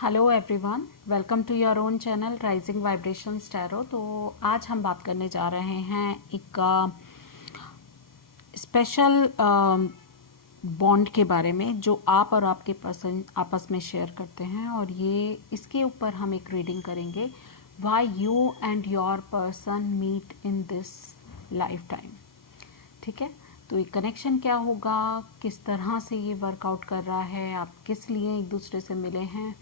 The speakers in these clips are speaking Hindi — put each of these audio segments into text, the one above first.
Hello everyone, welcome to your own channel rising vibrations tarot. तो आज हम बात करने जा रहे हैं एक स्पेशल बॉन्ड के बारे में जो आप और आपके पर्सन आपस में शेयर करते हैं, और ये इसके ऊपर हम एक रीडिंग करेंगे, why you and your person meet in this lifetime. ठीक है, तो ये कनेक्शन क्या होगा, किस तरह से ये वर्कआउट कर रहा है, आप किस लिए एक दूसरे से मिले हैं,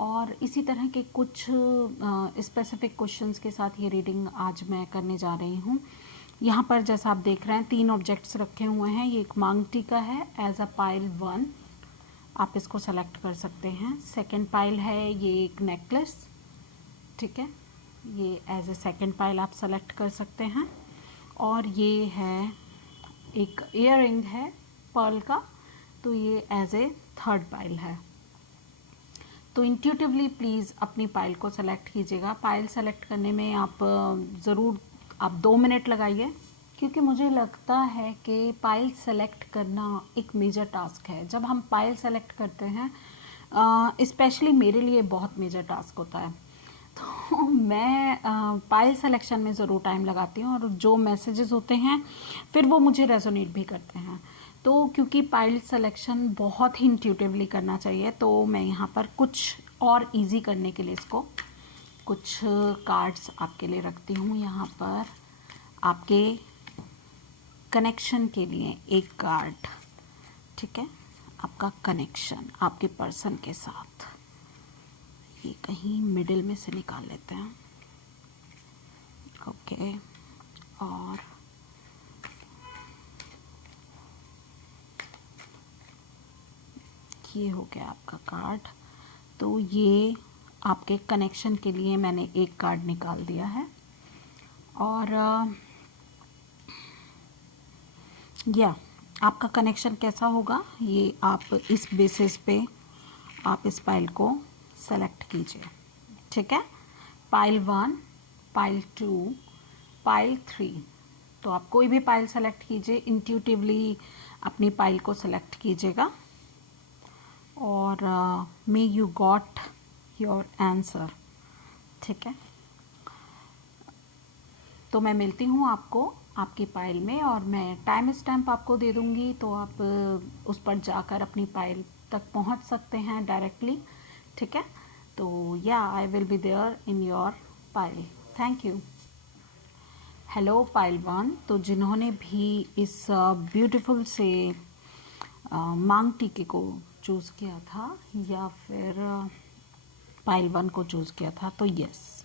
और इसी तरह के कुछ स्पेसिफिक क्वेश्चंस के साथ ये रीडिंग आज मैं करने जा रही हूँ। यहाँ पर जैसा आप देख रहे हैं 3 ऑब्जेक्ट्स रखे हुए हैं। ये एक मांग टीका है एज अ पाइल 1, आप इसको सेलेक्ट कर सकते हैं। सेकंड पाइल है ये एक नेकलेस, ठीक है, ये एज ए सेकंड पाइल आप सेलेक्ट कर सकते हैं। और ये है एक ईयररिंग है पर्ल का, तो ये एज ए थर्ड पाइल है। तो इंट्यूटिवली प्लीज़ अपनी पाइल को सेलेक्ट कीजिएगा। पाइल सेलेक्ट करने में आप ज़रूर 2 मिनट लगाइए, क्योंकि मुझे लगता है कि पाइल सेलेक्ट करना एक मेजर टास्क है। जब हम पाइल सेलेक्ट करते हैं, स्पेशली मेरे लिए बहुत मेजर टास्क होता है, तो मैं पाइल सिलेक्शन में ज़रूर टाइम लगाती हूँ, और जो मैसेजेस होते हैं फिर वो मुझे रेजोनेट भी करते हैं। तो क्योंकि पाइल सिलेक्शन बहुत ही इंट्यूटिवली करना चाहिए, तो मैं यहाँ पर कुछ और इजी करने के लिए इसको कुछ कार्ड्स आपके लिए रखती हूँ। यहाँ पर आपके कनेक्शन के लिए एक कार्ड, ठीक है, आपका कनेक्शन आपके पर्सन के साथ, ये कहीं मिडिल में से निकाल लेते हैं। ओके, और ये हो गया आपका कार्ड। तो ये आपके कनेक्शन के लिए मैंने एक कार्ड निकाल दिया है। और या आपका कनेक्शन कैसा होगा, ये आप इस बेसिस पे आप इस पाइल को सेलेक्ट कीजिए, ठीक है। पाइल 1, पाइल 2, पाइल 3, तो आप कोई भी पाइल सेलेक्ट कीजिए, इंट्यूटिवली अपनी पाइल को सेलेक्ट कीजिएगा, और may you got your answer, ठीक है। तो मैं मिलती हूँ आपको आपकी पाइल में, और मैं टाइम स्टैम्प आपको दे दूँगी, तो आप उस पर जाकर अपनी पाइल तक पहुँच सकते हैं डायरेक्टली, ठीक है। तो yeah I will be there in your pile. Thank you. Hello pile 1, तो जिन्होंने भी इस ब्यूटीफुल से मांग टीके को चूज़ किया था, या फिर पाइल 1 को चूज़ किया था, तो yes,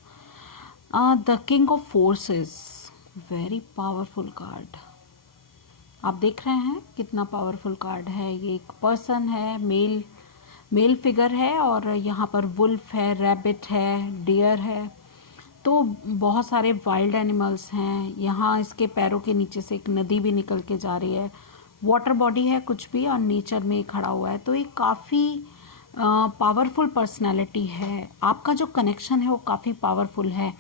the king of forces, very powerful card. आप देख रहे हैं कितना पावरफुल कार्ड है। ये एक पर्सन है, मेल फिगर है, और यहाँ पर वुल्फ है, रैबिट है, डियर है, तो बहुत सारे वाइल्ड एनिमल्स हैं। यहाँ इसके पैरों के नीचे से एक नदी भी निकल के जा रही है, वाटर बॉडी है कुछ भी, और नेचर में खड़ा हुआ है। तो ये काफ़ी पावरफुल पर्सनैलिटी है। आपका जो कनेक्शन है वो काफ़ी पावरफुल है।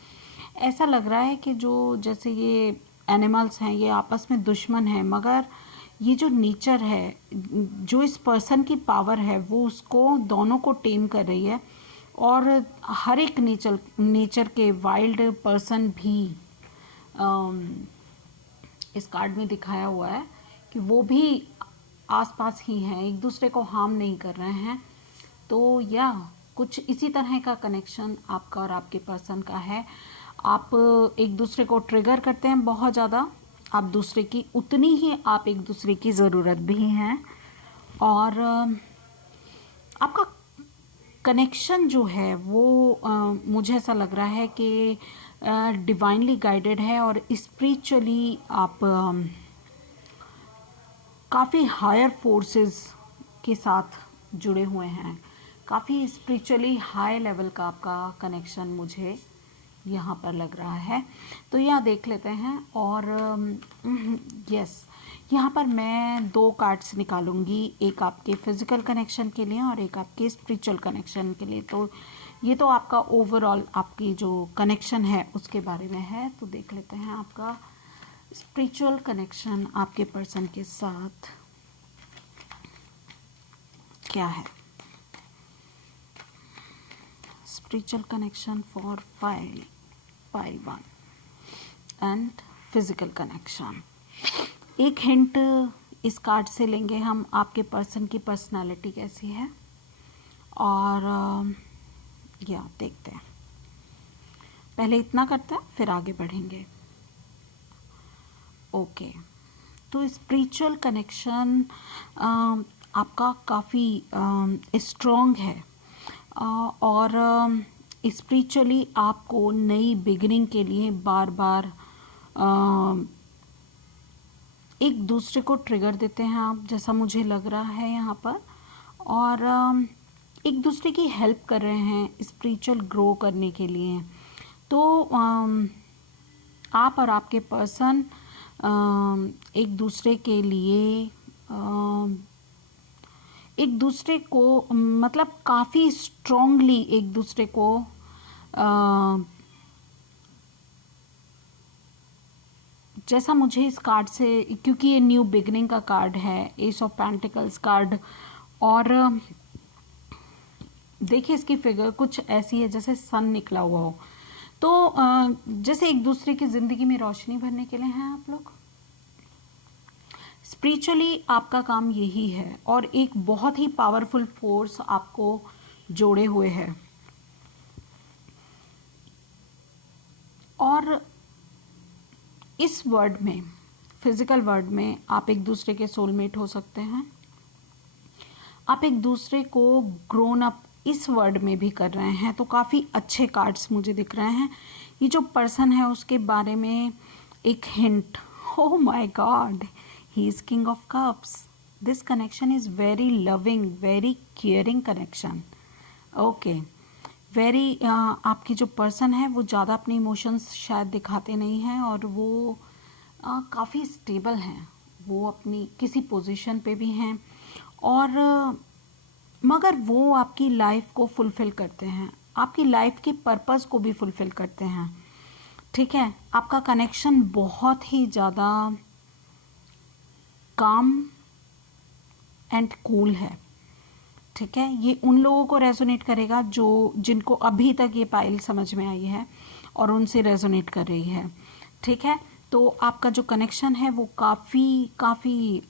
ऐसा लग रहा है कि जो जैसे ये एनिमल्स हैं ये आपस में दुश्मन हैं, मगर ये जो नेचर है, जो इस पर्सन की पावर है, वो उसको दोनों को टेम कर रही है। और हर एक नेचर के वाइल्ड पर्सन भी इस कार्ड में दिखाया हुआ है कि वो भी आसपास ही हैं, एक दूसरे को हार्म नहीं कर रहे हैं। तो या कुछ इसी तरह का कनेक्शन आपका और आपके पर्सन का है। आप एक दूसरे को ट्रिगर करते हैं बहुत ज़्यादा, आप दूसरे की उतनी ही आप एक दूसरे की ज़रूरत भी हैं, और आपका कनेक्शन जो है वो मुझे ऐसा लग रहा है कि डिवाइनली गाइडेड है, और स्पिरिचुअली आप काफ़ी हायर फोर्सेस के साथ जुड़े हुए हैं। काफ़ी स्पिरिचुअली हाई लेवल का आपका कनेक्शन मुझे यहाँ पर लग रहा है। तो यहाँ देख लेते हैं। और यस, यहाँ पर मैं 2 कार्ड्स निकालूंगी, एक आपके फिजिकल कनेक्शन के लिए और एक आपके स्पिरिचुअल कनेक्शन के लिए। तो ये तो आपका ओवरऑल आपकी जो कनेक्शन है उसके बारे में है। तो देख लेते हैं आपका स्पिरिचुअल कनेक्शन आपके पर्सन के साथ क्या है। spiritual connection for pile 1 and physical connection. एक हिंट इस कार्ड से लेंगे हम, आपके पर्सन की पर्सनालिटी कैसी है, और या देखते हैं। पहले इतना करते हैं फिर आगे बढ़ेंगे। ओके, तो स्पिरिचुअल कनेक्शन आपका काफ़ी स्ट्रॉन्ग है, और स्पिरिचुअली आपको नई बिगिनिंग के लिए बार बार एक दूसरे को ट्रिगर देते हैं आप, जैसा मुझे लग रहा है यहाँ पर, और एक दूसरे की हेल्प कर रहे हैं स्पिरिचुअल ग्रो करने के लिए। तो आप और आपके पर्सन एक दूसरे के लिए एक दूसरे को मतलब काफ़ी स्ट्रांगली एक दूसरे को जैसा मुझे इस कार्ड से, क्योंकि ये न्यू बिगनिंग का कार्ड है, एस ऑफ पेंटिकल्स कार्ड, और देखिए इसकी फिगर कुछ ऐसी है जैसे सन निकला हुआ हो। तो जैसे एक दूसरे की ज़िंदगी में रोशनी भरने के लिए हैं आप लोग। स्पिरिचुअली आपका काम यही है, और एक बहुत ही पावरफुल फोर्स आपको जोड़े हुए है, और इस वर्ड में, फिजिकल वर्ड में, आप एक दूसरे के सोलमेट हो सकते हैं। आप एक दूसरे को ग्रोन अप इस वर्ड में भी कर रहे हैं, तो काफ़ी अच्छे कार्ड्स मुझे दिख रहे हैं। ये जो पर्सन है उसके बारे में एक hint, oh my God, he is king of cups. This connection is very loving, very caring connection. Okay, very आपकी जो पर्सन है वो ज़्यादा अपने इमोशंस शायद दिखाते नहीं हैं, और वो काफ़ी स्टेबल हैं, वो अपनी किसी पोजीशन पे भी हैं, और मगर वो आपकी लाइफ को फुलफ़िल करते हैं, आपकी लाइफ के पर्पस को भी फुलफ़िल करते हैं। ठीक है, आपका कनेक्शन बहुत ही ज़्यादा काम एंड कूल है। ठीक है, ये उन लोगों को रेजोनेट करेगा जिनको अभी तक ये पाइल समझ में आई है और उनसे रेजोनेट कर रही है। ठीक है, तो आपका जो कनेक्शन है वो काफ़ी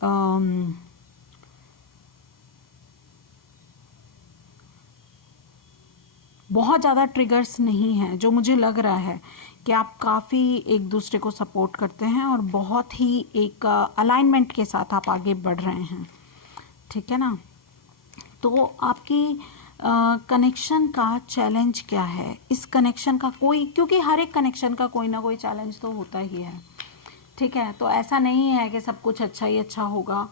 बहुत ज़्यादा ट्रिगर्स नहीं हैं। जो मुझे लग रहा है कि आप काफ़ी एक दूसरे को सपोर्ट करते हैं, और बहुत ही एक अलाइनमेंट के साथ आप आगे बढ़ रहे हैं। ठीक है ना, तो आपकी कनेक्शन का चैलेंज क्या है, इस कनेक्शन का कोई, क्योंकि हर एक कनेक्शन का कोई ना कोई चैलेंज तो होता ही है। ठीक है, तो ऐसा नहीं है कि सब कुछ अच्छा ही अच्छा होगा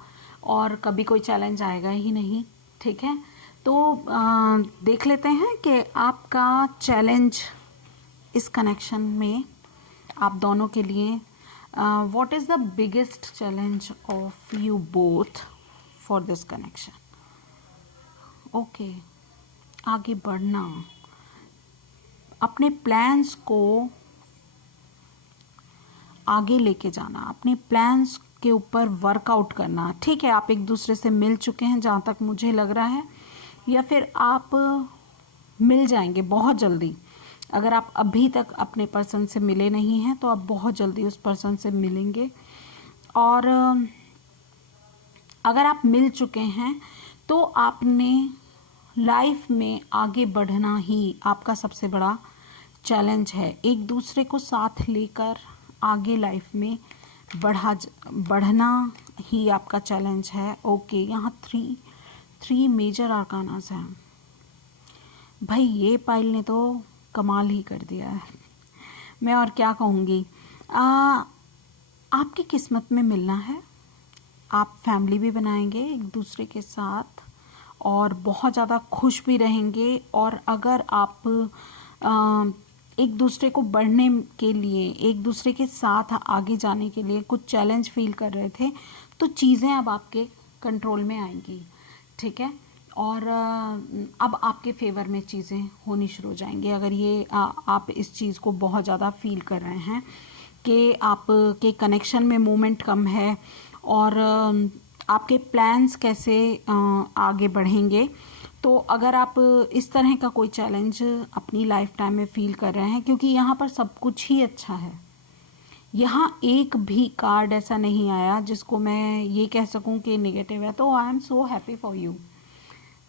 और कभी कोई चैलेंज आएगा ही नहीं। ठीक है, तो देख लेते हैं कि आपका चैलेंज इस कनेक्शन में आप दोनों के लिए, what is the biggest challenge of you both for this connection. Okay, आगे बढ़ना, अपने प्लान्स को आगे लेके जाना, अपने प्लान्स के ऊपर वर्कआउट करना। ठीक है, आप एक दूसरे से मिल चुके हैं जहाँ तक मुझे लग रहा है, या फिर आप मिल जाएंगे बहुत जल्दी। अगर आप अभी तक अपने पर्सन से मिले नहीं हैं तो आप बहुत जल्दी उस पर्सन से मिलेंगे, और अगर आप मिल चुके हैं तो आपने लाइफ में आगे बढ़ना ही आपका सबसे बड़ा चैलेंज है। एक दूसरे को साथ लेकर आगे लाइफ में बढ़ना ही आपका चैलेंज है। ओके, यहाँ थ्री मेजर आर्कानास हैं। भाई ये पाइल ने तो कमाल ही कर दिया है, मैं और क्या कहूँगी। आपकी किस्मत में मिलना है, आप फैमिली भी बनाएंगे एक दूसरे के साथ, और बहुत ज़्यादा खुश भी रहेंगे। और अगर आप एक दूसरे को बढ़ने के लिए, एक दूसरे के साथ आगे जाने के लिए कुछ चैलेंज फील कर रहे थे, तो चीज़ें अब आपके कंट्रोल में आएंगी। ठीक है, और अब आपके फेवर में चीज़ें होनी शुरू हो जाएंगी। अगर ये आप इस चीज़ को बहुत ज़्यादा फील कर रहे हैं कि आपके कनेक्शन में मोमेंट कम है, और आपके प्लान्स कैसे आगे बढ़ेंगे, तो अगर आप इस तरह का कोई चैलेंज अपनी लाइफ टाइम में फील कर रहे हैं, क्योंकि यहाँ पर सब कुछ ही अच्छा है, यहाँ एक भी कार्ड ऐसा नहीं आया जिसको मैं ये कह सकूं कि नेगेटिव है, तो आई am so happy for you.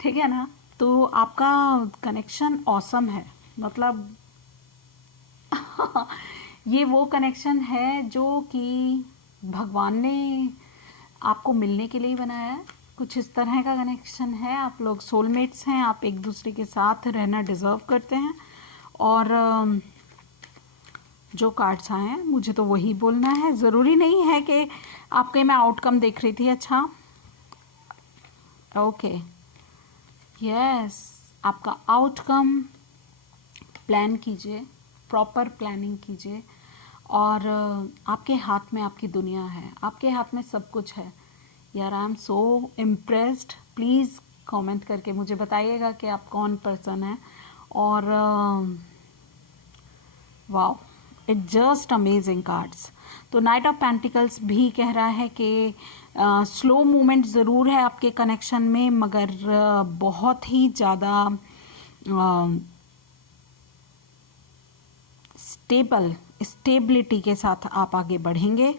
ठीक है ना? तो आपका कनेक्शन ऑसम है, मतलब ये वो कनेक्शन है जो कि भगवान ने आपको मिलने के लिए ही बनाया है। कुछ इस तरह का कनेक्शन है, आप लोग सोलमेट्स हैं, आप एक दूसरे के साथ रहना डिज़र्व करते हैं। और जो कार्ड्स आए हैं मुझे तो वही बोलना है, ज़रूरी नहीं है कि आपके मैं आउटकम देख रही थी। अच्छा, ओके, यस, आपका आउटकम प्लान कीजिए, प्रॉपर प्लानिंग कीजिए, और आपके हाथ में आपकी दुनिया है, आपके हाथ में सब कुछ है। यार, आई am so impressed. Please comment करके मुझे बताइएगा कि आप कौन पर्सन है। और wow, it just amazing cards. तो नाइट ऑफ पेंटिकल्स भी कह रहा है कि स्लो मूवमेंट ज़रूर है आपके कनेक्शन में, मगर बहुत ही ज़्यादा स्टेबिलिटी के साथ आप आगे बढ़ेंगे।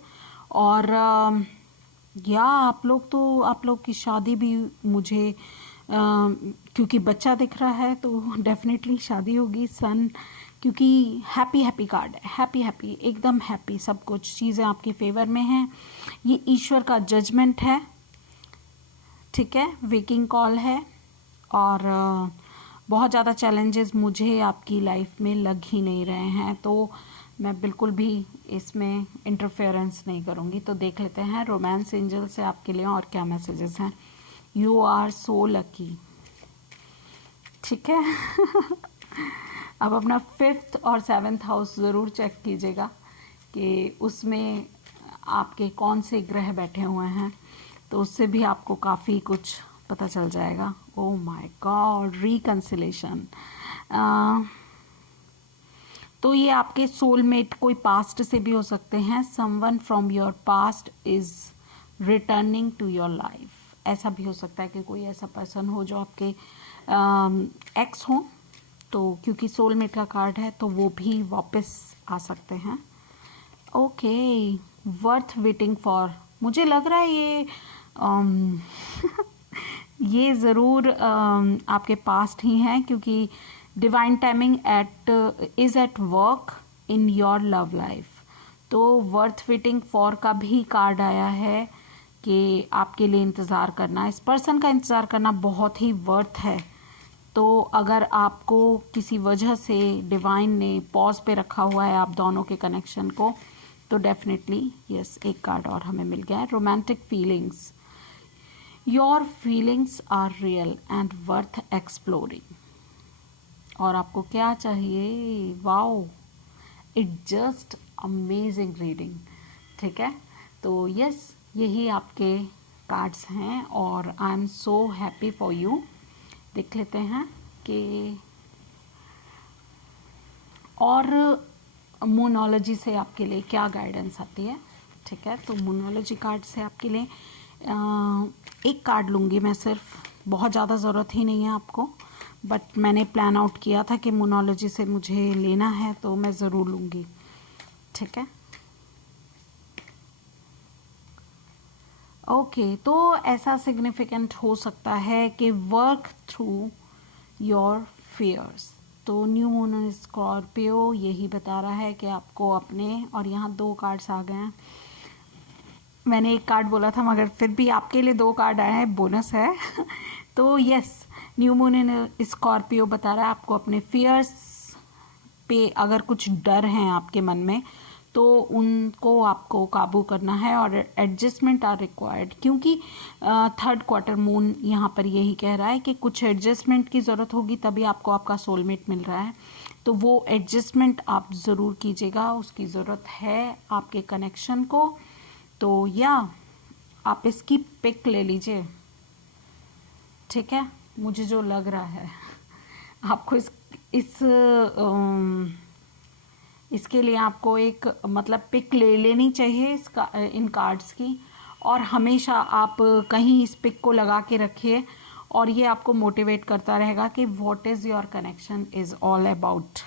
और या आप लोग की शादी भी मुझे क्योंकि बच्चा दिख रहा है तो डेफिनेटली शादी होगी, सन, क्योंकि हैप्पी कार्ड है, हैप्पी एकदम हैप्पी, सब कुछ चीज़ें आपके फेवर में हैं। ये ईश्वर का जजमेंट है, ठीक है, वेकिंग कॉल है। और बहुत ज़्यादा चैलेंजेस मुझे आपकी लाइफ में लग ही नहीं रहे हैं, तो मैं बिल्कुल भी इसमें इंटरफेरेंस नहीं करूँगी। तो देख लेते हैं रोमांस एंजल से आपके लिए और क्या मैसेजेस हैं। यू आर सो लकी, ठीक है। अब अपना 5th और 7th हाउस ज़रूर चेक कीजिएगा कि उसमें आपके कौन से ग्रह बैठे हुए हैं, तो उससे भी आपको काफ़ी कुछ पता चल जाएगा। Oh my God, reconciliation. तो ये आपके सोलमेट कोई पास्ट से भी हो सकते हैं। Someone from your past is returning to your life, ऐसा भी हो सकता है कि कोई ऐसा पर्सन हो जो आपके एक्स हो, तो क्योंकि सोलमेट का कार्ड है तो वो भी वापस आ सकते हैं। ओके, वर्थ वेटिंग फॉर, मुझे लग रहा है ये ये ज़रूर आपके पास्ट ही हैं, क्योंकि divine timing is at work in your love life. तो वर्थ वेटिंग फॉर का भी कार्ड आया है कि आपके लिए इंतज़ार करना, इस पर्सन का इंतज़ार करना बहुत ही वर्थ है। तो अगर आपको किसी वजह से डिवाइन ने पॉज पे रखा हुआ है आप दोनों के कनेक्शन को, तो डेफिनेटली यस, एक कार्ड और हमें मिल गया है, romantic feelings. Your feelings are real and worth exploring. और आपको क्या चाहिए? Wow, it just amazing reading, ठीक है। तो यस, यही आपके कार्ड्स हैं और I am so happy for you. देख लेते हैं कि और मोनोलॉजी से आपके लिए क्या गाइडेंस आती है, ठीक है। तो मोनोलॉजी कार्ड से आपके लिए एक कार्ड लूँगी मैं, सिर्फ, बहुत ज़्यादा ज़रूरत ही नहीं है आपको, बट मैंने प्लान आउट किया था कि मोनोलॉजी से मुझे लेना है तो मैं ज़रूर लूँगी, ठीक है। ओके, तो ऐसा सिग्निफिकेंट हो सकता है कि वर्क थ्रू योर फियर्स। तो न्यू मून स्कॉर्पियो यही बता रहा है कि आपको अपने, और यहाँ 2 कार्ड्स आ गए हैं, मैंने एक कार्ड बोला था मगर फिर भी आपके लिए 2 कार्ड आए हैं, बोनस है। तो yes, new moon in Scorpio बता रहा है आपको अपने फियर्स पे अगर कुछ डर हैं आपके मन में तो उनको आपको काबू करना है और एडजस्टमेंट आर रिक्वायर्ड, क्योंकि 3rd क्वार्टर मून यहाँ पर यही कह रहा है कि कुछ एडजस्टमेंट की ज़रूरत होगी तभी आपको आपका सोलमेट मिल रहा है। तो वो एडजस्टमेंट आप ज़रूर कीजिएगा, उसकी ज़रूरत है आपके कनेक्शन को। तो या आप इसकी पिक ले लीजिए, ठीक है। मुझे जो लग रहा है आपको इसके लिए आपको एक मतलब पिक ले लेनी चाहिए इन कार्ड्स की, और हमेशा आप कहीं इस पिक को लगा के रखिए और ये आपको मोटिवेट करता रहेगा कि what is your connection is all about.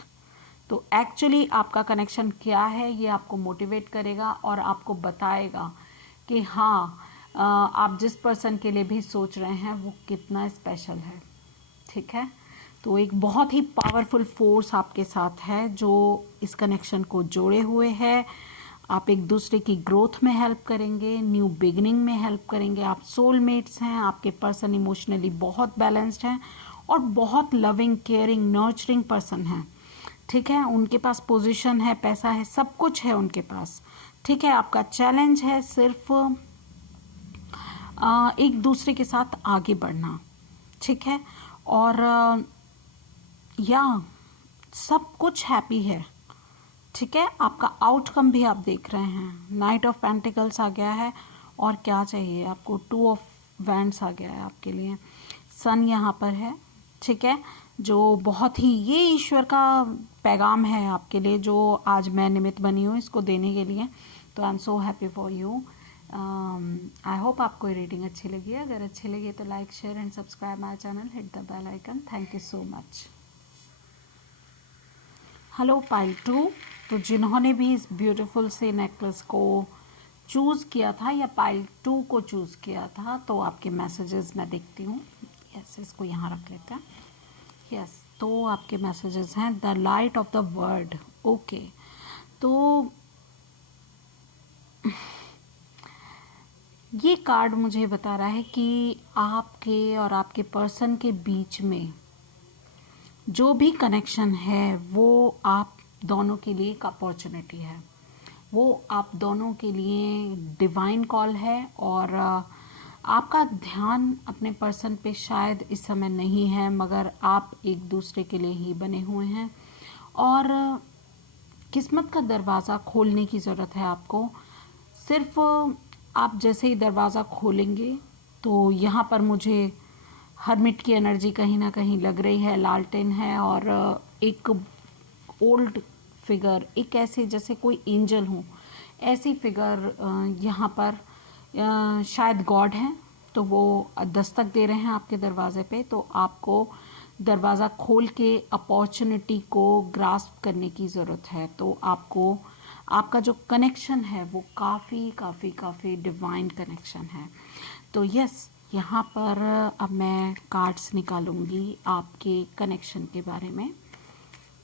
तो एक्चुअली आपका कनेक्शन क्या है ये आपको मोटिवेट करेगा और आपको बताएगा कि हाँ आप जिस पर्सन के लिए भी सोच रहे हैं वो कितना स्पेशल है। ठीक है, तो एक बहुत ही पावरफुल फोर्स आपके साथ है जो इस कनेक्शन को जोड़े हुए है। आप एक दूसरे की ग्रोथ में हेल्प करेंगे, न्यू बिगिनिंग में हेल्प करेंगे। आप सोलमेट्स हैं, आपके पर्सन इमोशनली बहुत बैलेंस्ड हैं और बहुत लविंग, केयरिंग, नर्चरिंग पर्सन हैं। ठीक है, उनके पास पोजीशन है, पैसा है, सब कुछ है उनके पास। ठीक है, आपका चैलेंज है सिर्फ एक दूसरे के साथ आगे बढ़ना। ठीक है, और या सब कुछ हैप्पी है। ठीक है, आपका आउटकम भी आप देख रहे हैं। नाइट ऑफ पेंटिकल्स आ गया है और क्या चाहिए आपको, 2 ऑफ वैंड्स आ गया है आपके लिए। सन यहाँ पर है। ठीक है, जो बहुत ही ये ईश्वर का पैगाम है आपके लिए जो आज मैं निमित्त बनी हूँ इसको देने के लिए। तो आई am so happy for you. I hope आपको ये रीडिंग अच्छी लगी है। अगर अच्छी लगी तो like, share and subscribe my channel, hit the bell icon. Thank you so much. Hello pile 2, तो जिन्होंने भी इस ब्यूटीफुल से नेकलेस को चूज़ किया था या पाइल 2 को चूज़ किया था, तो आपके मैसेजेस मैं देखती हूँ। यस, इसको यहाँ रख लेते हैं। यस, तो आपके मैसेजेस हैं the light of the word. Okay, तो ये कार्ड मुझे बता रहा है कि आपके और आपके पर्सन के बीच में जो भी कनेक्शन है वो आप दोनों के लिए एक अपॉर्चुनिटी है, वो आप दोनों के लिए डिवाइन कॉल है। और आपका ध्यान अपने पर्सन पे शायद इस समय नहीं है, मगर आप एक दूसरे के लिए ही बने हुए हैं और किस्मत का दरवाज़ा खोलने की ज़रूरत है आपको। सिर्फ आप जैसे ही दरवाज़ा खोलेंगे तो यहाँ पर मुझे हर्मिट की एनर्जी कहीं ना कहीं लग रही है, लालटेन है और एक ओल्ड फिगर, एक ऐसे जैसे कोई एंजल हो, ऐसी फिगर यहाँ पर शायद गॉड हैं, तो वो दस्तक दे रहे हैं आपके दरवाजे पे। तो आपको दरवाज़ा खोल के अपॉर्चुनिटी को ग्रास्प करने की ज़रूरत है। तो आपको आपका जो कनेक्शन है वो काफ़ी काफ़ी काफ़ी डिवाइन कनेक्शन है। तो यस, यहाँ पर अब मैं कार्ड्स निकालूंगी आपके कनेक्शन के बारे में।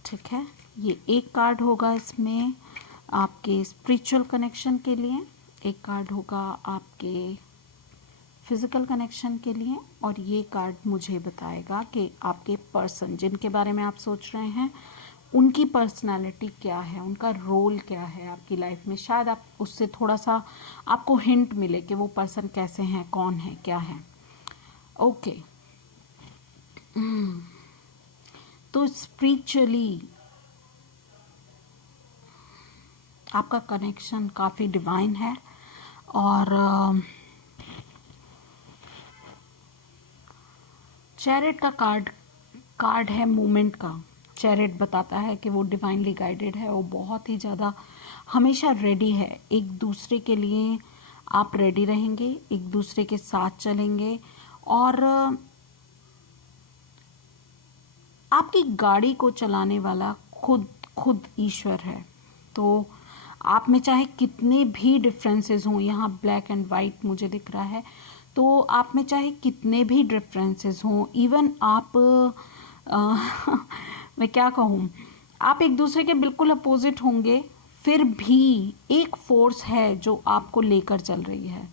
ठीक है, ये एक कार्ड होगा इसमें आपके स्पिरिचुअल कनेक्शन के लिए, एक कार्ड होगा आपके फिजिकल कनेक्शन के लिए, और ये कार्ड मुझे बताएगा कि आपके पर्सन जिनके बारे में आप सोच रहे हैं उनकी पर्सनालिटी क्या है, उनका रोल क्या है आपकी लाइफ में। शायद आप उससे थोड़ा सा आपको हिंट मिले कि वो पर्सन कैसे हैं, कौन है, क्या है। ओके, तो स्पिरिचुअली आपका कनेक्शन काफ़ी डिवाइन है और चैरिट का कार्ड है मूवमेंट का। चैरिट बताता है कि वो डिवाइनली गाइडेड है, वो बहुत ही ज़्यादा हमेशा रेडी है। एक दूसरे के लिए आप रेडी रहेंगे, एक दूसरे के साथ चलेंगे और आपकी गाड़ी को चलाने वाला खुद ईश्वर है। तो आप में चाहे कितने भी डिफरेंसेस हों, यहाँ ब्लैक एंड वाइट मुझे दिख रहा है, तो आप में चाहे कितने भी डिफरेंसेस हों, इवन आप मैं क्या कहूँ, आप एक दूसरे के बिल्कुल अपोजिट होंगे, फिर भी एक फोर्स है जो आपको लेकर चल रही है,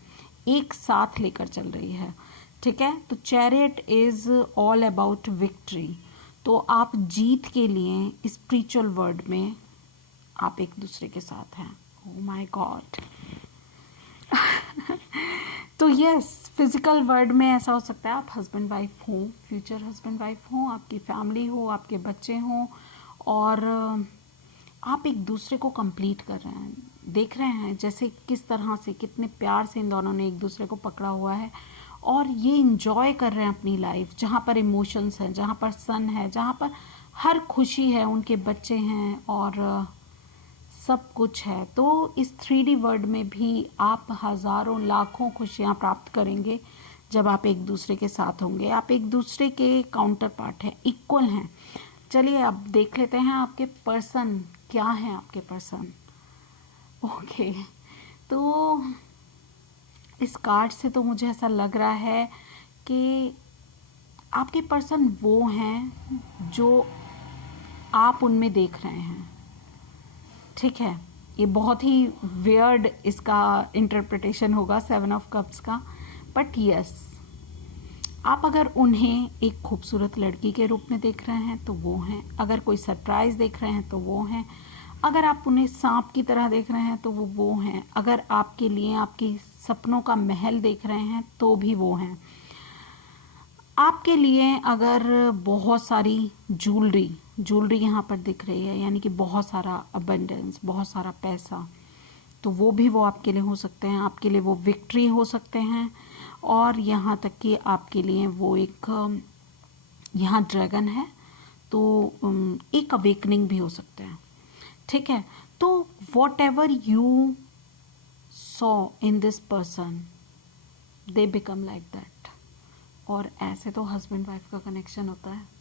एक साथ लेकर चल रही है। ठीक है, तो chariot is all about victory. तो आप जीत के लिए स्पिरिचुअल वर्ल्ड में आप एक दूसरे के साथ हैं। Oh my God. तो यस, फिजिकल वर्ल्ड में ऐसा हो सकता है आप हस्बैंड वाइफ हो, फ्यूचर हस्बैंड वाइफ हो, आपकी फैमिली हो, आपके बच्चे हों और आप एक दूसरे को कंप्लीट कर रहे हैं। देख रहे हैं जैसे किस तरह से, कितने प्यार से इन दोनों ने एक दूसरे को पकड़ा हुआ है और ये इंजॉय कर रहे हैं अपनी लाइफ, जहाँ पर इमोशंस हैं, जहाँ पर सन है, जहाँ पर हर खुशी है, उनके बच्चे हैं और सब कुछ है। तो इस 3D वर्ल्ड में भी आप हज़ारों लाखों खुशियाँ प्राप्त करेंगे जब आप एक दूसरे के साथ होंगे। आप एक दूसरे के काउंटर पार्ट हैं, इक्वल हैं। चलिए अब देख लेते हैं आपके पर्सन क्या है। आपके पर्सन ओके, तो इस कार्ड से तो मुझे ऐसा लग रहा है कि आपके पर्सन वो हैं जो आप उनमें देख रहे हैं। ठीक है, ये बहुत ही वियर्ड इसका इंटरप्रिटेशन होगा 7 ऑफ कप्स का, बट यस, आप अगर उन्हें एक खूबसूरत लड़की के रूप में देख रहे हैं तो वो हैं। अगर कोई सरप्राइज देख रहे हैं तो वो हैं। अगर आप उन्हें सांप की तरह देख रहे हैं तो वो हैं। अगर आपके लिए आपके सपनों का महल देख रहे हैं तो भी वो हैं। आपके लिए अगर बहुत सारी ज्वेलरी यहाँ पर दिख रही है, यानी कि बहुत सारा अबंडेंस, बहुत सारा पैसा, तो वो भी वो आपके लिए हो सकते हैं। आपके लिए वो विक्ट्री हो सकते हैं, और यहाँ तक कि आपके लिए वो एक यहाँ ड्रैगन है तो एक अवेकनिंग भी हो सकते हैं। ठीक है, तो what ever you saw in this person they become like that. और ऐसे तो हस्बैंड वाइफ का कनेक्शन होता है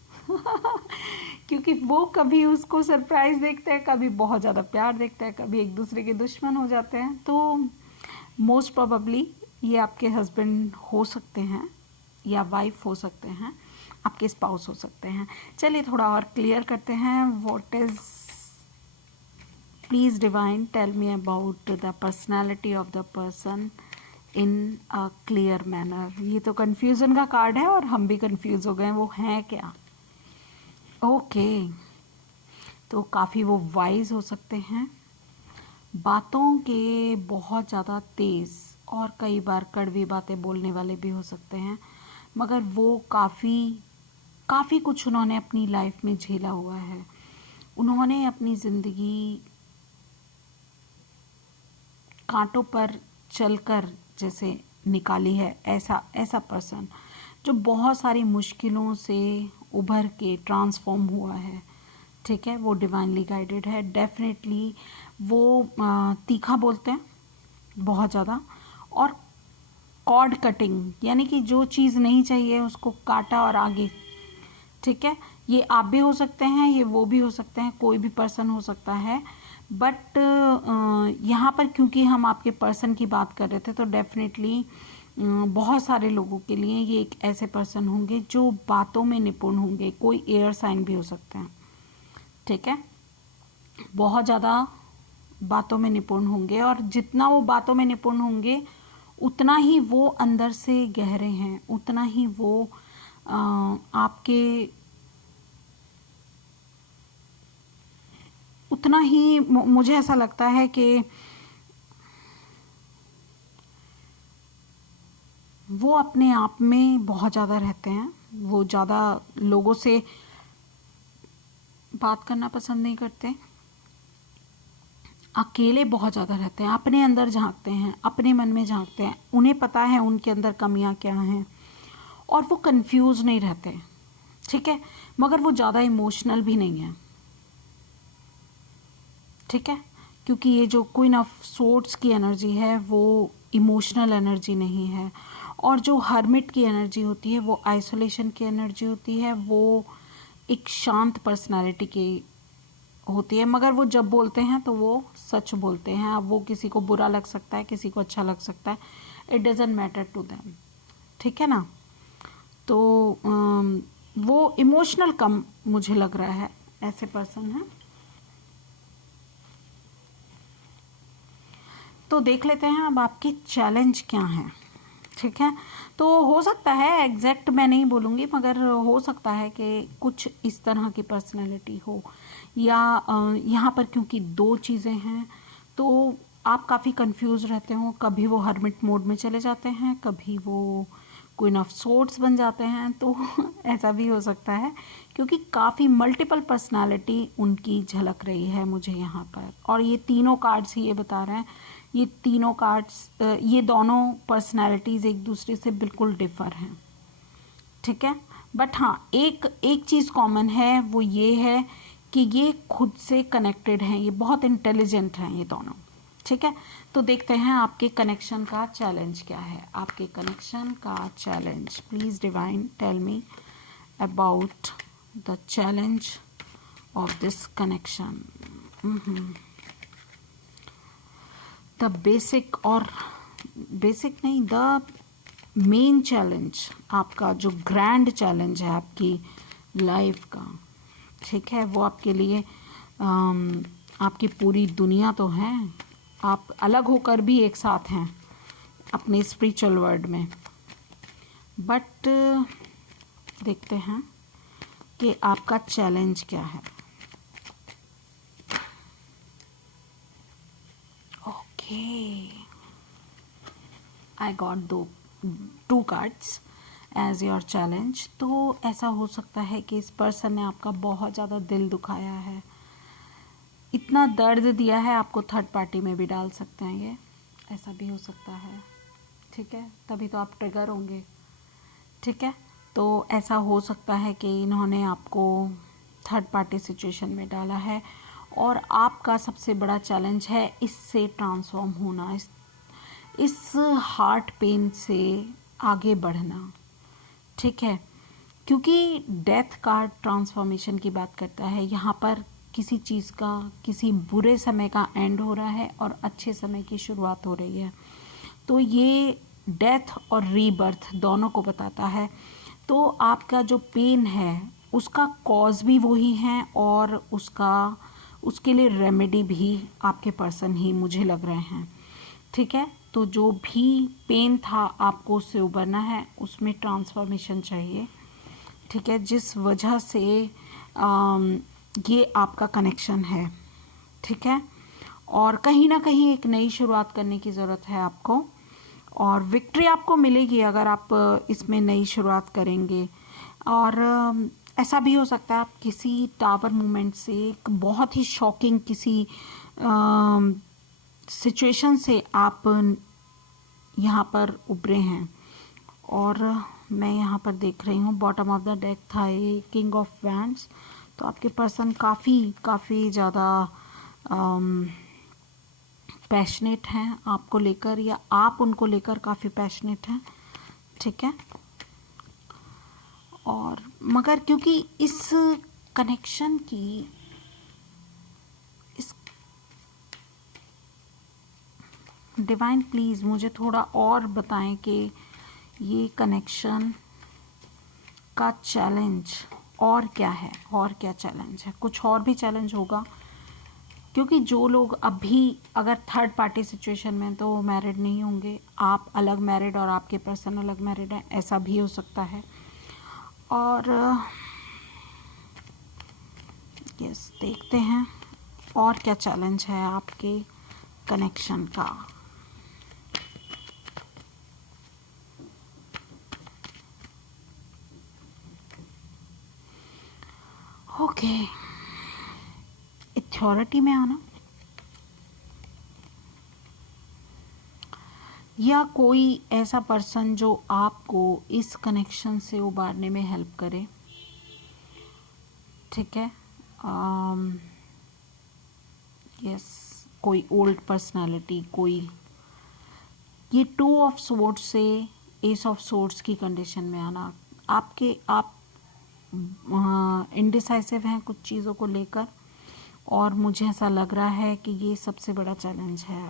क्योंकि वो कभी उसको सरप्राइज देखते हैं, कभी बहुत ज़्यादा प्यार देखते हैं, कभी एक दूसरे के दुश्मन हो जाते हैं। तो मोस्ट प्रोबेबली ये आपके हस्बैंड हो सकते हैं या वाइफ हो सकते हैं, आपके स्पाउस हो सकते हैं। चलिए थोड़ा और क्लियर करते हैं। What is, please divine tell me about the personality of the person in a clear manner. ये तो कंफ्यूजन का कार्ड है और हम भी कंफ्यूज हो गए, वो हैं क्या। ओके, तो काफ़ी वो वाइज हो सकते हैं, बातों के बहुत ज़्यादा तेज़ और कई बार कड़वी बातें बोलने वाले भी हो सकते हैं, मगर वो काफ़ी कुछ उन्होंने अपनी लाइफ में झेला हुआ है। उन्होंने अपनी ज़िंदगी कांटों पर चलकर जैसे निकाली है, ऐसा पर्सन जो बहुत सारी मुश्किलों से उभर के ट्रांसफॉर्म हुआ है। ठीक है, वो डिवाइनली गाइडेड है। डेफिनेटली वो तीखा बोलते हैं बहुत ज़्यादा, और कॉर्ड कटिंग, यानी कि जो चीज़ नहीं चाहिए उसको काटा और आगे। ठीक है, ये आप भी हो सकते हैं, ये वो भी हो सकते हैं, कोई भी पर्सन हो सकता है। बट यहाँ पर क्योंकि हम आपके पर्सन की बात कर रहे थे, तो डेफिनेटली बहुत सारे लोगों के लिए ये एक ऐसे पर्सन होंगे जो बातों में निपुण होंगे। कोई एयर साइन भी हो सकते हैं। ठीक है, बहुत ज़्यादा बातों में निपुण होंगे, और जितना वो बातों में निपुण होंगे उतना ही वो अंदर से गहरे हैं, उतना ही वो आपके, उतना ही मुझे ऐसा लगता है कि वो अपने आप में बहुत ज़्यादा रहते हैं। वो ज़्यादा लोगों से बात करना पसंद नहीं करते, अकेले बहुत ज़्यादा रहते हैं, अपने अंदर झांकते हैं, अपने मन में झांकते हैं। उन्हें पता है उनके अंदर कमियां क्या हैं, और वो कंफ्यूज नहीं रहते। ठीक है, मगर वो ज़्यादा इमोशनल भी नहीं है। ठीक है, क्योंकि ये जो क्वीन ऑफ सोर्ड्स की एनर्जी है वो इमोशनल एनर्जी नहीं है, और जो हर्मिट की एनर्जी होती है वो आइसोलेशन की एनर्जी होती है, वो एक शांत पर्सनालिटी की होती है। मगर वो जब बोलते हैं तो वो सच बोलते हैं। अब वो किसी को बुरा लग सकता है, किसी को अच्छा लग सकता है, it doesn't matter to them. ठीक है ना, तो वो इमोशनल कम मुझे लग रहा है, ऐसे पर्सन है। तो देख लेते हैं अब आपके चैलेंज क्या हैं। ठीक है, तो हो सकता है, एग्जैक्ट मैं नहीं बोलूँगी, मगर हो सकता है कि कुछ इस तरह की पर्सनैलिटी हो, या यहाँ पर क्योंकि दो चीज़ें हैं तो आप काफ़ी कंफ्यूज रहते हो। कभी वो हर्मिट मोड में चले जाते हैं, कभी वो क्वीन ऑफ सोर्ड्स बन जाते हैं, तो ऐसा भी हो सकता है, क्योंकि काफ़ी मल्टीपल पर्सनालिटी उनकी झलक रही है मुझे यहाँ पर। और ये तीनों कार्ड्स ही ये बता रहे हैं, ये तीनों कार्ड्स, ये दोनों पर्सनालिटीज़ एक दूसरे से बिल्कुल डिफर हैं। ठीक है, बट हाँ, एक चीज़ कॉमन है, वो ये है कि ये खुद से कनेक्टेड हैं, ये बहुत इंटेलिजेंट हैं ये दोनों। ठीक ठीक है, तो देखते हैं आपके कनेक्शन का चैलेंज क्या है। आपके कनेक्शन का challenge, please divine tell me about the challenge of this connection. The basic, और बेसिक नहीं, द मेन चैलेंज, आपका जो ग्रैंड चैलेंज है आपकी लाइफ का, ठीक है, वो आपके लिए आपकी पूरी दुनिया तो है, आप अलग होकर भी एक साथ हैं अपने स्पिरिचुअल वर्ल्ड में, बट देखते हैं कि आपका चैलेंज क्या है। Okay, I got two cards as your challenge. तो ऐसा हो सकता है कि इस पर्सन ने आपका बहुत ज़्यादा दिल दुखाया है, इतना दर्द दिया है, आपको थर्ड पार्टी में भी डाल सकते हैं, ये ऐसा भी हो सकता है, ठीक है, तभी तो आप ट्रिगर होंगे, ठीक है। तो ऐसा हो सकता है कि इन्होंने आपको थर्ड पार्टी सिचुएशन में डाला है और आपका सबसे बड़ा चैलेंज है इससे ट्रांसफॉर्म होना, इस हार्ट पेन से आगे बढ़ना, ठीक है, क्योंकि डेथ कार्ड ट्रांसफॉर्मेशन की बात करता है। यहाँ पर किसी चीज़ का, किसी बुरे समय का एंड हो रहा है और अच्छे समय की शुरुआत हो रही है, तो ये डेथ और रीबर्थ दोनों को बताता है। तो आपका जो पेन है उसका कॉज भी वही है और उसके लिए रेमेडी भी आपके पर्सन ही मुझे लग रहे हैं, ठीक है। तो जो भी पेन था आपको उससे उबरना है, उसमें ट्रांसफॉर्मेशन चाहिए, ठीक है, जिस वजह से ये आपका कनेक्शन है, ठीक है, और कहीं ना कहीं एक नई शुरुआत करने की ज़रूरत है आपको, और विक्ट्री आपको मिलेगी अगर आप इसमें नई शुरुआत करेंगे। और ऐसा भी हो सकता है आप किसी टावर मूवमेंट से, एक बहुत ही शॉकिंग किसी सिचुएशन से आप यहाँ पर उभरे हैं, और मैं यहाँ पर देख रही हूँ बॉटम ऑफ द डेक था ये किंग ऑफ वैंड्स। तो आपके पर्सन काफ़ी ज़्यादा पैशनेट हैं आपको लेकर, या आप उनको लेकर काफ़ी पैशनेट हैं, ठीक है। और मगर क्योंकि इस कनेक्शन की, इस डिवाइन प्लीज़ मुझे थोड़ा और बताएं कि ये कनेक्शन का चैलेंज और क्या है, और क्या चैलेंज है, कुछ और भी चैलेंज होगा, क्योंकि जो लोग अभी अगर थर्ड पार्टी सिचुएशन में तो मैरिड नहीं होंगे, आप अलग मैरिड और आपके पर्सन अलग मैरिड हैं, ऐसा भी हो सकता है। और यस, देखते हैं और क्या चैलेंज है आपके कनेक्शन का। ओके, अथॉरिटी में आना, या कोई ऐसा पर्सन जो आपको इस कनेक्शन से उबारने में हेल्प करे, ठीक है। यस, कोई ओल्ड पर्सनालिटी, कोई, ये 2 ऑफ सोर्ड्स से एस ऑफ सोर्ड्स की कंडीशन में आना, आप इनडिसाइसिव हैं कुछ चीज़ों को लेकर, और मुझे ऐसा लग रहा है कि ये सबसे बड़ा चैलेंज है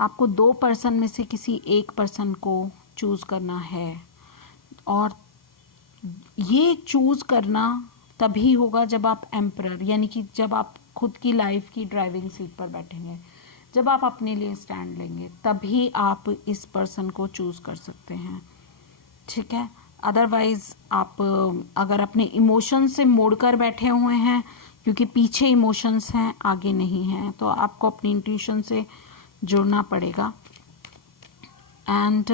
आपको 2 पर्सन में से किसी एक पर्सन को चूज़ करना है, और ये चूज़ करना तभी होगा जब आप एम्परर, यानी कि जब आप खुद की लाइफ की ड्राइविंग सीट पर बैठेंगे, जब आप अपने लिए स्टैंड लेंगे, तभी आप इस पर्सन को चूज़ कर सकते हैं, ठीक है। अदरवाइज आप अगर अपने इमोशंस से मोड़कर बैठे हुए हैं, क्योंकि पीछे इमोशंस हैं आगे नहीं हैं, तो आपको अपनी इंट्यूशन से जुड़ना पड़ेगा। एंड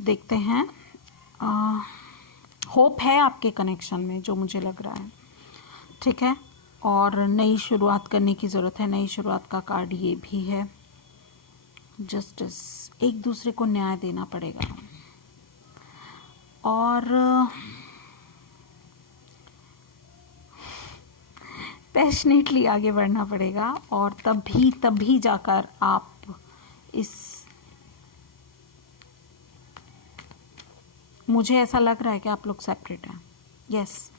देखते हैं, होप है आपके कनेक्शन में, जो मुझे लग रहा है, ठीक है, और नई शुरुआत करने की ज़रूरत है। नई शुरुआत का कार्ड ये भी है, जस्टिस, एक दूसरे को न्याय देना पड़ेगा। और पैशनेटली आगे बढ़ना पड़ेगा, और तभी जाकर आप इस, मुझे ऐसा लग रहा है कि आप लोग सेपरेट हैं, यस।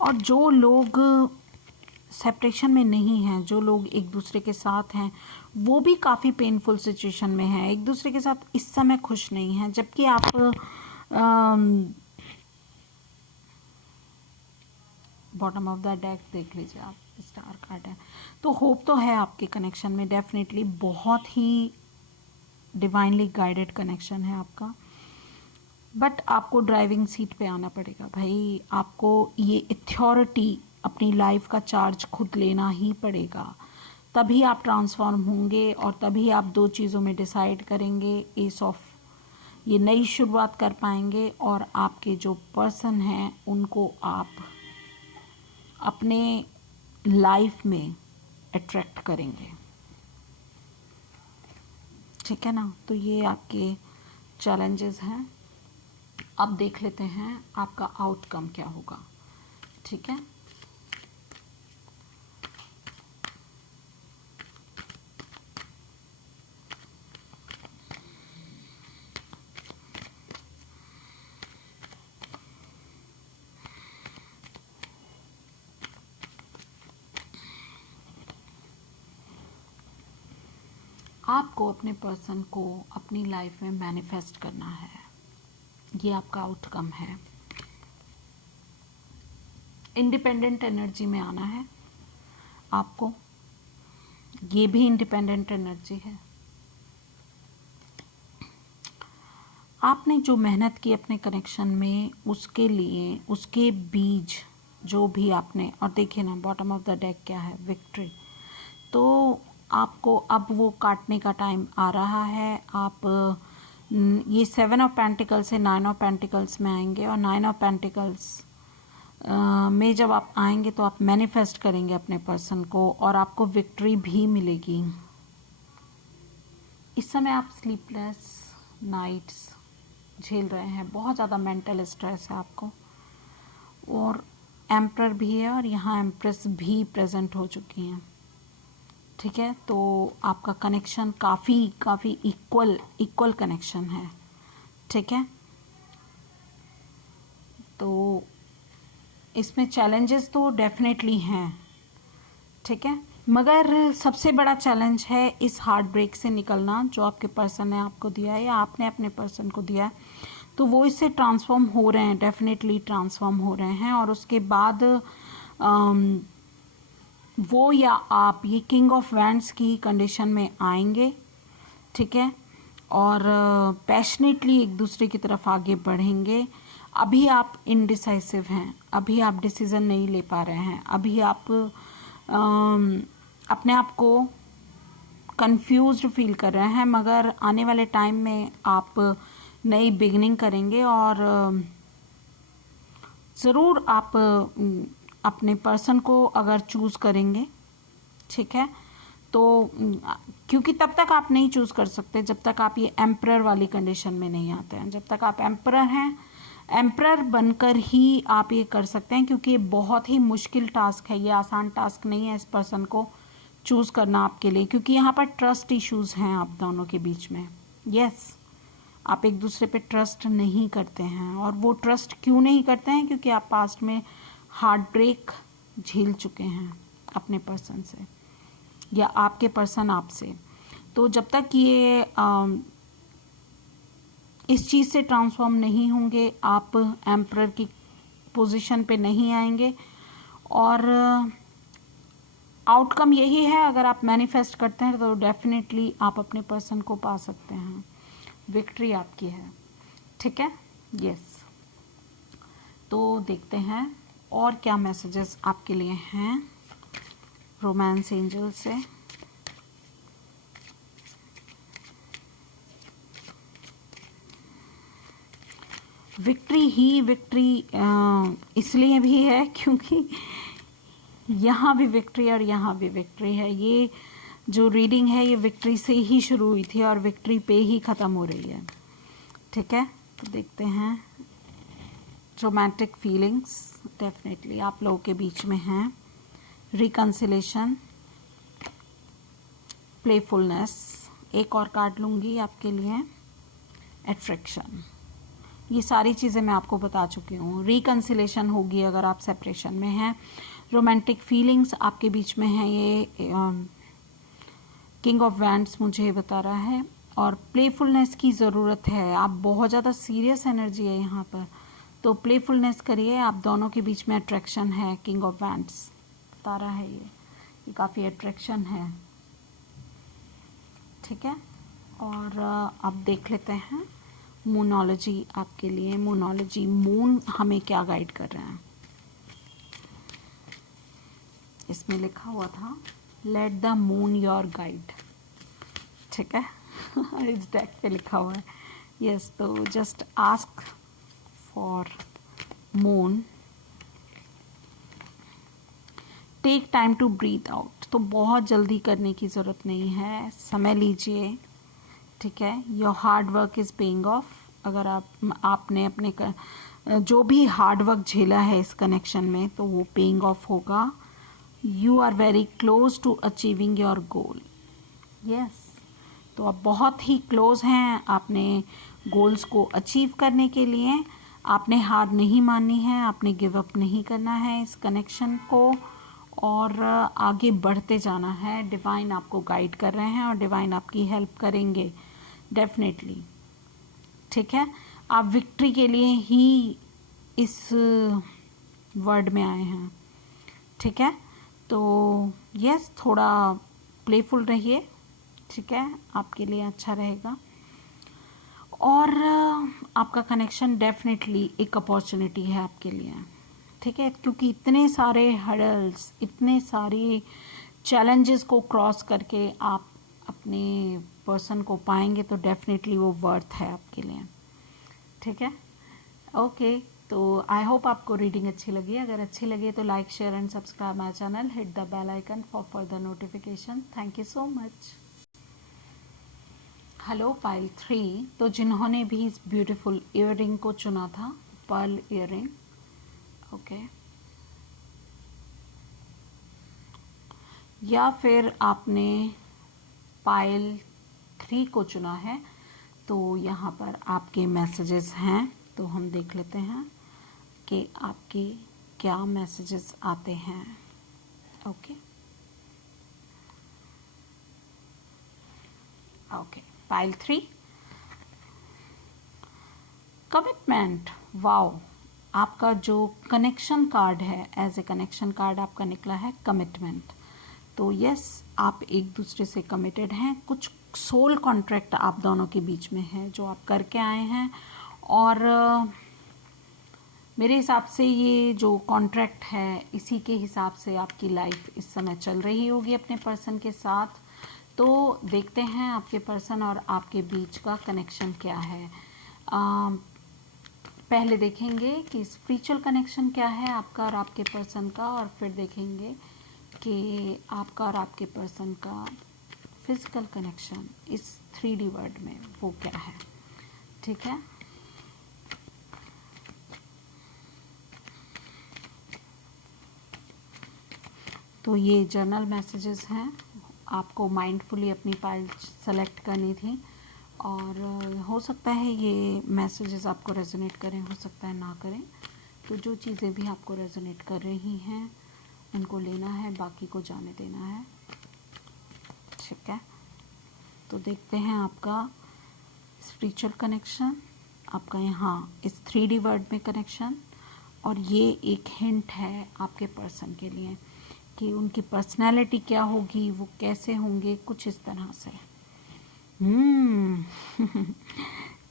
और जो लोग सेपरेशन में नहीं हैं, जो लोग एक दूसरे के साथ हैं, वो भी काफ़ी पेनफुल सिचुएशन में हैं, एक दूसरे के साथ इस समय खुश नहीं हैं। जबकि आप बॉटम ऑफ द डेक देख लीजिए आप, स्टार कार्ड है, तो होप तो है आपके कनेक्शन में, डेफिनेटली बहुत ही डिवाइनली गाइडेड कनेक्शन है आपका। बट आपको ड्राइविंग सीट पे आना पड़ेगा भाई, आपको ये अथॉरिटी अपनी लाइफ का चार्ज खुद लेना ही पड़ेगा, तभी आप ट्रांसफॉर्म होंगे, और तभी आप दो चीज़ों में डिसाइड करेंगे, एस ऑफ, ये नई शुरुआत कर पाएंगे, और आपके जो पर्सन हैं उनको आप अपने लाइफ में अट्रैक्ट करेंगे, ठीक है ना। तो ये आपके चैलेंजेस हैं। अब देख लेते हैं आपका आउटकम क्या होगा, ठीक है। आपको अपने पर्सन को अपनी लाइफ में मैनिफेस्ट करना है, ये आपका आउटकम है। इंडिपेंडेंट एनर्जी में आना है आपको, ये भी इंडिपेंडेंट एनर्जी है। आपने जो मेहनत की अपने कनेक्शन में, उसके लिए, उसके बीज जो भी आपने, और देखिए ना बॉटम ऑफ द डेक क्या है, विक्ट्री। तो आपको अब वो काटने का टाइम आ रहा है। आप ये 7 ऑफ पेंटिकल्स से 9 ऑफ पेंटिकल्स में आएंगे, और 9 ऑफ पेंटिकल्स में जब आप आएंगे तो आप मैनिफेस्ट करेंगे अपने पर्सन को, और आपको विक्ट्री भी मिलेगी। इस समय आप स्लीपलेस नाइट्स झेल रहे हैं, बहुत ज़्यादा मेंटल स्ट्रेस है आपको, और एम्परर भी है, और यहाँ एम्प्रेस भी प्रेजेंट हो चुकी हैं, ठीक है। तो आपका कनेक्शन काफ़ी इक्वल कनेक्शन है, ठीक है। तो इसमें चैलेंजेस तो डेफिनेटली हैं, ठीक है, मगर सबसे बड़ा चैलेंज है इस हार्ट ब्रेक से निकलना, जो आपके पर्सन ने आपको दिया है या आपने अपने पर्सन को दिया है। तो वो इससे ट्रांसफॉर्म हो रहे हैं, डेफिनेटली ट्रांसफॉर्म हो रहे हैं, और उसके बाद वो या आप ये किंग ऑफ वैंड्स की कंडीशन में आएंगे, ठीक है, और पैशनेटली एक दूसरे की तरफ आगे बढ़ेंगे। अभी आप इनडिसाइसिव हैं, अभी आप डिसीजन नहीं ले पा रहे हैं, अभी आप अपने आप को कंफ्यूज्ड फील कर रहे हैं, मगर आने वाले टाइम में आप नई बिगनिंग करेंगे, और ज़रूर आप अपने पर्सन को अगर चूज़ करेंगे, ठीक है, तो क्योंकि तब तक आप नहीं चूज़ कर सकते जब तक आप ये एम्परर वाली कंडीशन में नहीं आते हैं। जब तक आप एम्परर हैं, एम्परर बनकर ही आप ये कर सकते हैं, क्योंकि ये बहुत ही मुश्किल टास्क है, ये आसान टास्क नहीं है इस पर्सन को चूज़ करना आपके लिए, क्योंकि यहाँ पर ट्रस्ट इश्यूज़ हैं आप दोनों के बीच में। यस, आप एक दूसरे पे ट्रस्ट नहीं करते हैं, और वो ट्रस्ट क्यों नहीं करते हैं, क्योंकि आप पास्ट में हार्ट ब्रेक झेल चुके हैं अपने पर्सन से, या आपके पर्सन आपसे। तो जब तक ये इस चीज़ से ट्रांसफॉर्म नहीं होंगे, आप एम्परर की पोजीशन पे नहीं आएंगे, और आउटकम यही है, अगर आप मैनिफेस्ट करते हैं तो डेफिनेटली आप अपने पर्सन को पा सकते हैं, विक्ट्री आपकी है, ठीक है। यस, तो देखते हैं और क्या मैसेजेस आपके लिए हैं रोमांस एंजल से। विक्ट्री ही विक्ट्री इसलिए भी है क्योंकि यहाँ भी विक्ट्री और यहाँ भी विक्ट्री है। ये जो रीडिंग है ये विक्ट्री से ही शुरू हुई थी और विक्ट्री पे ही ख़त्म हो रही है, ठीक है। तो देखते हैं रोमांटिक फीलिंग्स डेफिनेटली आप लोगों के बीच में हैं, रिकन्सिलेशन, प्लेफुलनेस, एक और कार्ड लूँगी आपके लिए, अट्रैक्शन। ये सारी चीज़ें मैं आपको बता चुकी हूँ। रिकन्सिलेशन होगी अगर आप सेपरेशन में हैं, रोमांटिक फीलिंग्स आपके बीच में है, ये किंग ऑफ वैंड्स मुझे बता रहा है, और प्लेफुलनेस की ज़रूरत है। आप बहुत ज़्यादा सीरियस एनर्जी है यहाँ पर, तो प्लेफुलनेस करिए। आप दोनों के बीच में अट्रैक्शन है, किंग ऑफ वैंड्स बता रहा है ये काफ़ी अट्रैक्शन है, ठीक है। और अब देख लेते हैं मूनोलॉजी आपके लिए। मूनोलॉजी, मून हमें क्या गाइड कर रहे हैं। इसमें लिखा हुआ था let the moon your guide, ठीक है। इस डेक पे लिखा हुआ है, यस। तो just ask for moon, take time to breathe out. तो बहुत जल्दी करने की ज़रूरत नहीं है, समय लीजिए, ठीक है। Your hard work is paying off. अगर आपने अपने जो भी हार्ड वर्क झेला है इस कनेक्शन में, तो वो पेइंग ऑफ होगा। You are very close to achieving your goal, yes. तो आप बहुत ही क्लोज हैं आपने गोल्स को अचीव करने के लिए। आपने हार नहीं माननी है, आपने गिव अप नहीं करना है इस कनेक्शन को, और आगे बढ़ते जाना है। डिवाइन आपको गाइड कर रहे हैं और डिवाइन आपकी हेल्प करेंगे डेफिनेटली, ठीक है। आप विक्ट्री के लिए ही इस वर्ड में आए हैं, ठीक है। तो यस, थोड़ा प्लेफुल रहिए, ठीक है, आपके लिए अच्छा रहेगा। और आपका कनेक्शन डेफिनेटली एक अपॉर्चुनिटी है आपके लिए, ठीक है, क्योंकि इतने सारे हर्डल्स, इतने सारे चैलेंजेस को क्रॉस करके आप अपने पर्सन को पाएंगे, तो डेफिनेटली वो वर्थ है आपके लिए, ठीक है। ओके, तो आई होप आपको रीडिंग अच्छी लगी। अगर अच्छी लगी तो like, share and subscribe my channel, hit the bell icon for further notification. Thank you so much. Hello pile 3, तो जिन्होंने भी इस ब्यूटीफुल ईयररिंग को चुना था, पर्ल ईयररिंग, ओके, या फिर आपने पाइल 3 को चुना है, तो यहाँ पर आपके मैसेजेस हैं। तो हम देख लेते हैं कि आपके क्या मैसेजेस आते हैं, okay. Okay, pile 3, commitment. Wow, आपका जो कनेक्शन कार्ड है, एज ए कनेक्शन कार्ड आपका निकला है कमिटमेंट। तो यस, आप एक दूसरे से कमिटेड हैं, कुछ सोल कॉन्ट्रैक्ट आप दोनों के बीच में है जो आप करके आए हैं, और मेरे हिसाब से ये जो कॉन्ट्रैक्ट है, इसी के हिसाब से आपकी लाइफ इस समय चल रही होगी अपने पर्सन के साथ। तो देखते हैं आपके पर्सन और आपके बीच का कनेक्शन क्या है। पहले देखेंगे कि स्पिरिचुअल कनेक्शन क्या है आपका और आपके पर्सन का, और फिर देखेंगे कि आपका और आपके पर्सन का फिजिकल कनेक्शन इस 3D वर्ड में वो क्या है, ठीक है। तो ये जर्नल मैसेजेस हैं, आपको माइंडफुली अपनी पाइल सेलेक्ट करनी थी, और हो सकता है ये मैसेजेस आपको रेजोनेट करें, हो सकता है ना करें। तो जो चीज़ें भी आपको रेजोनेट कर रही हैं उनको लेना है, बाकी को जाने देना है, ठीक है। तो देखते हैं आपका स्पिरिचुअल कनेक्शन, आपका यहाँ इस 3D वर्ड में कनेक्शन, और ये एक हिंट है आपके पर्सन के लिए कि उनकी पर्सनैलिटी क्या होगी, वो कैसे होंगे, कुछ इस तरह से।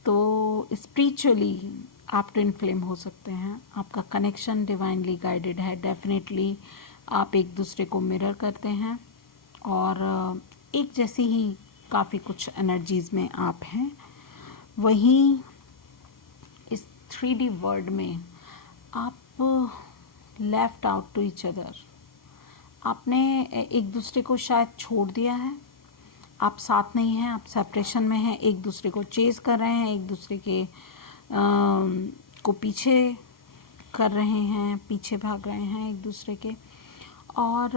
तो स्पिरिचुअली आप ट्विन फ्लेम हो सकते हैं, आपका कनेक्शन डिवाइनली गाइडेड है, डेफिनेटली आप एक दूसरे को मिरर करते हैं, और एक जैसी ही काफ़ी कुछ एनर्जीज में आप हैं। वहीं इस 3D वर्ड में आप left out to each other, आपने एक दूसरे को शायद छोड़ दिया है, आप साथ नहीं हैं, आप सेपरेशन में हैं, एक दूसरे को चेज कर रहे हैं, एक दूसरे के को पीछे कर रहे हैं, पीछे भाग रहे हैं एक दूसरे के। और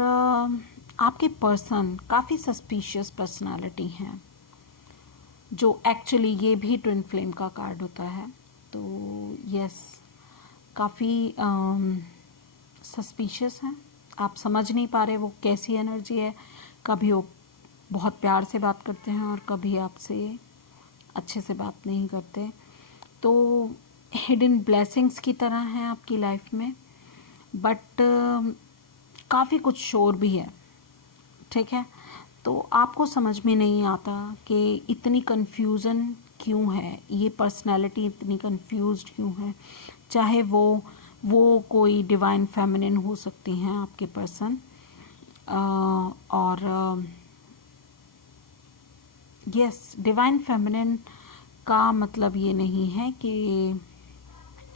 आपके पर्सन काफ़ी सस्पिशियस पर्सनालिटी हैं, जो एक्चुअली ये भी ट्विन फ्लेम का कार्ड होता है। तो यस, काफ़ी सस्पिशियस हैं। आप समझ नहीं पा रहे वो कैसी एनर्जी है। कभी वो बहुत प्यार से बात करते हैं और कभी आपसे अच्छे से बात नहीं करते। तो हिडन ब्लेसिंग्स की तरह हैं आपकी लाइफ में, बट काफ़ी कुछ शोर भी है, ठीक है। तो आपको समझ में नहीं आता कि इतनी कन्फ्यूज़न क्यों है, ये पर्सनैलिटी इतनी कन्फ्यूज्ड क्यों है। चाहे वो कोई डिवाइन फेमिनिन हो सकती हैं आपके पर्सन, और यस, डिवाइन फेमिनिन का मतलब ये नहीं है कि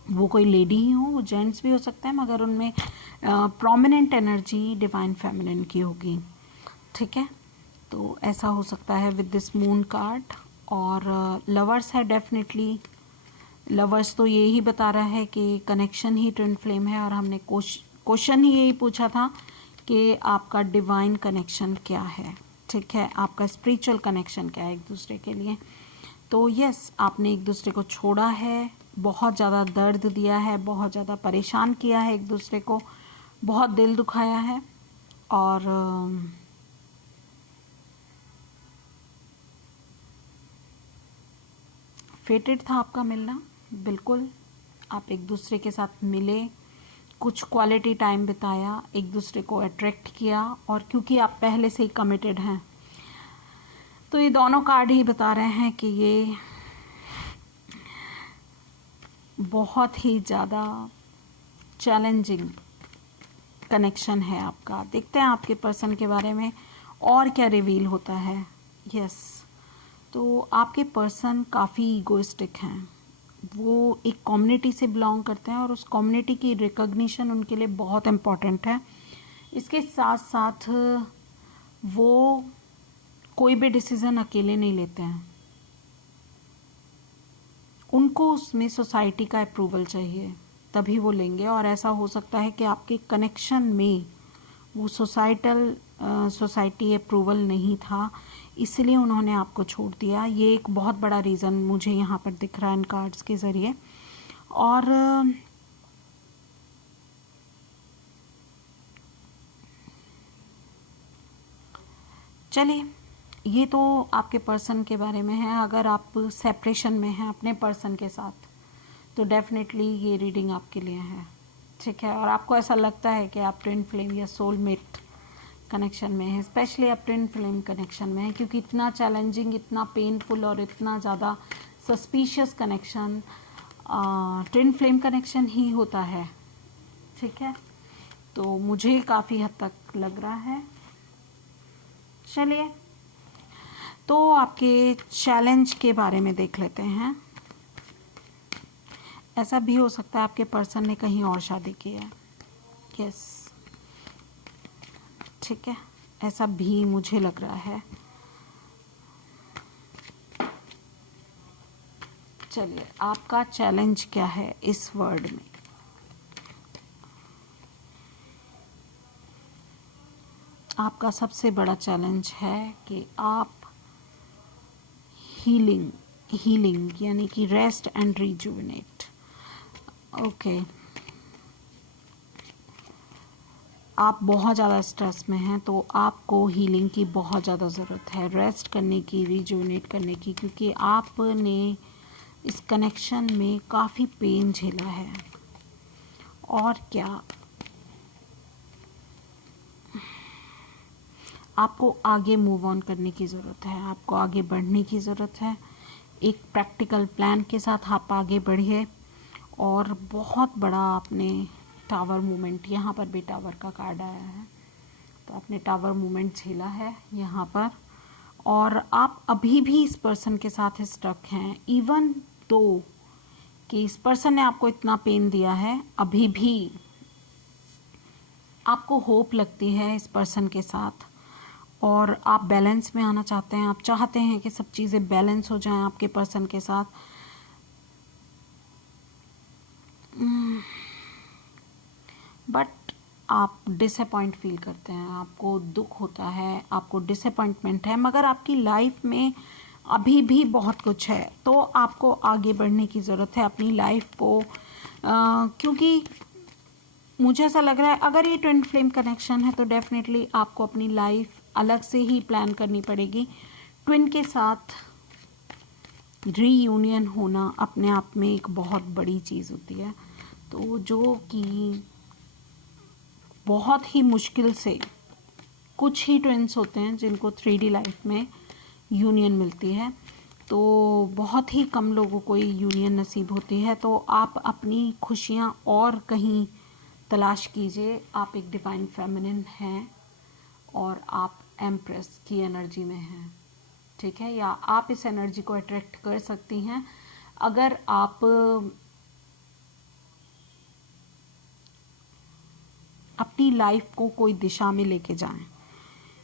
वो कोई लेडी ही हो, वो जेंट्स भी हो सकते हैं, मगर उनमें प्रोमिनेंट एनर्जी डिवाइन फेमिनिन की होगी, ठीक है। तो ऐसा हो सकता है विद दिस मून कार्ड। और लवर्स है, डेफिनेटली लवर्स तो ये ही बता रहा है कि कनेक्शन ही ट्विन फ्लेम है। और हमने क्वेश्चन ही यही पूछा था कि आपका डिवाइन कनेक्शन क्या है, ठीक है, आपका स्पिरिचुअल कनेक्शन क्या है एक दूसरे के लिए। तो यस, आपने एक दूसरे को छोड़ा है, बहुत ज़्यादा दर्द दिया है, बहुत ज़्यादा परेशान किया है एक दूसरे को, बहुत दिल दुखाया है। और फेटेड था आपका मिलना, बिल्कुल। आप एक दूसरे के साथ मिले, कुछ क्वालिटी टाइम बिताया, एक दूसरे को अट्रैक्ट किया, और क्योंकि आप पहले से ही कमिटेड हैं, तो ये दोनों कार्ड ही बता रहे हैं कि ये बहुत ही ज़्यादा चैलेंजिंग कनेक्शन है आपका। देखते हैं आपके पर्सन के बारे में और क्या रिवील होता है। यस, तो आपके पर्सन काफ़ी ईगोइस्टिक हैं। वो एक कम्युनिटी से बिलोंग करते हैं और उस कम्युनिटी की रिकॉग्निशन उनके लिए बहुत इम्पॉर्टेंट है। इसके साथ साथ वो कोई भी डिसीज़न अकेले नहीं लेते हैं, उनको उसमें सोसाइटी का अप्रूवल चाहिए, तभी वो लेंगे। और ऐसा हो सकता है कि आपके कनेक्शन में वो सोसाइटी अप्रूवल नहीं था, इसलिए उन्होंने आपको छोड़ दिया। ये एक बहुत बड़ा रीज़न मुझे यहाँ पर दिख रहा है इन कार्ड्स के ज़रिए। और चलिए, ये तो आपके पर्सन के बारे में है। अगर आप सेपरेशन में हैं अपने पर्सन के साथ, तो डेफिनेटली ये रीडिंग आपके लिए है, ठीक है। और आपको ऐसा लगता है कि आप ट्विन फ्लेम या सोलमेट कनेक्शन में हैं, स्पेशली आप ट्विन फ्लेम कनेक्शन में हैं, क्योंकि इतना चैलेंजिंग, इतना पेनफुल और इतना ज़्यादा suspicious connection twin flame connection ही होता है, ठीक है। तो मुझे काफ़ी हद तक लग रहा है। चलिए, तो आपके चैलेंज के बारे में देख लेते हैं। ऐसा भी हो सकता है आपके पर्सन ने कहीं और शादी की है, यस, ठीक है, ऐसा भी मुझे लग रहा है। चलिए, आपका चैलेंज क्या है इस वर्ड में। आपका सबसे बड़ा चैलेंज है कि आप हीलिंग यानी कि रेस्ट एंड रिजुविनेट। ओके, आप बहुत ज़्यादा स्ट्रेस में हैं, तो आपको हीलिंग की बहुत ज़्यादा ज़रूरत है, रेस्ट करने की, रिजुविनेट करने की, क्योंकि आपने इस कनेक्शन में काफ़ी पेन झेला है। और क्या, आपको आगे मूव ऑन करने की ज़रूरत है, आपको आगे बढ़ने की ज़रूरत है। एक प्रैक्टिकल प्लान के साथ आप आगे बढ़िए। और बहुत बड़ा आपने टावर मूवमेंट, यहाँ पर भी टावर का कार्ड आया है, तो आपने टावर मूवमेंट झेला है यहाँ पर। और आप अभी भी इस पर्सन के साथ स्टक हैं, इवन दो कि इस पर्सन ने आपको इतना पेन दिया है, अभी भी आपको होप लगती है इस पर्सन के साथ। और आप बैलेंस में आना चाहते हैं, आप चाहते हैं कि सब चीज़ें बैलेंस हो जाएं आपके पर्सन के साथ। बट आप डिसअपॉइंट फील करते हैं, आपको दुख होता है, आपको डिसअपॉइंटमेंट है, मगर आपकी लाइफ में अभी भी बहुत कुछ है, तो आपको आगे बढ़ने की ज़रूरत है अपनी लाइफ को। क्योंकि मुझे ऐसा लग रहा है अगर ये ट्विन फ्लेम कनेक्शन है तो डेफिनेटली आपको अपनी लाइफ अलग से ही प्लान करनी पड़ेगी। ट्विन के साथ रीयूनियन होना अपने आप में एक बहुत बड़ी चीज़ होती है, तो जो कि बहुत ही मुश्किल से कुछ ही ट्विन्स होते हैं जिनको 3D लाइफ में यूनियन मिलती है, तो बहुत ही कम लोगों को ये यूनियन नसीब होती है। तो आप अपनी खुशियाँ और कहीं तलाश कीजिए। आप एक डिवाइन फेमिनिन हैं और आप एम्प्रेस की एनर्जी में हैं, ठीक है, या आप इस एनर्जी को अट्रैक्ट कर सकती हैं अगर आप अपनी लाइफ को कोई दिशा में लेके जाएं,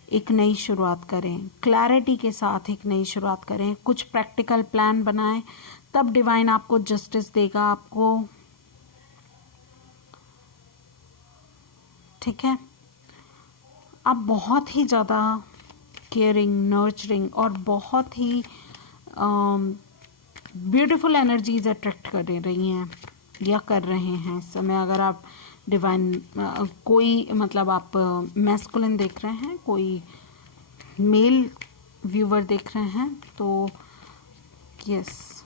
एक नई शुरुआत करें, क्लैरिटी के साथ एक नई शुरुआत करें, कुछ प्रैक्टिकल प्लान बनाएं, तब डिवाइन आपको जस्टिस देगा आपको, ठीक है। आप बहुत ही ज़्यादा केयरिंग, नर्चरिंग और बहुत ही ब्यूटीफुल एनर्जीज अट्रैक्ट कर रही हैं या कर रहे हैं इस समय। अगर आप डिवाइन कोई मतलब आप मैस्कुलिन देख रहे हैं, कोई मेल व्यूवर देख रहे हैं, तो यस,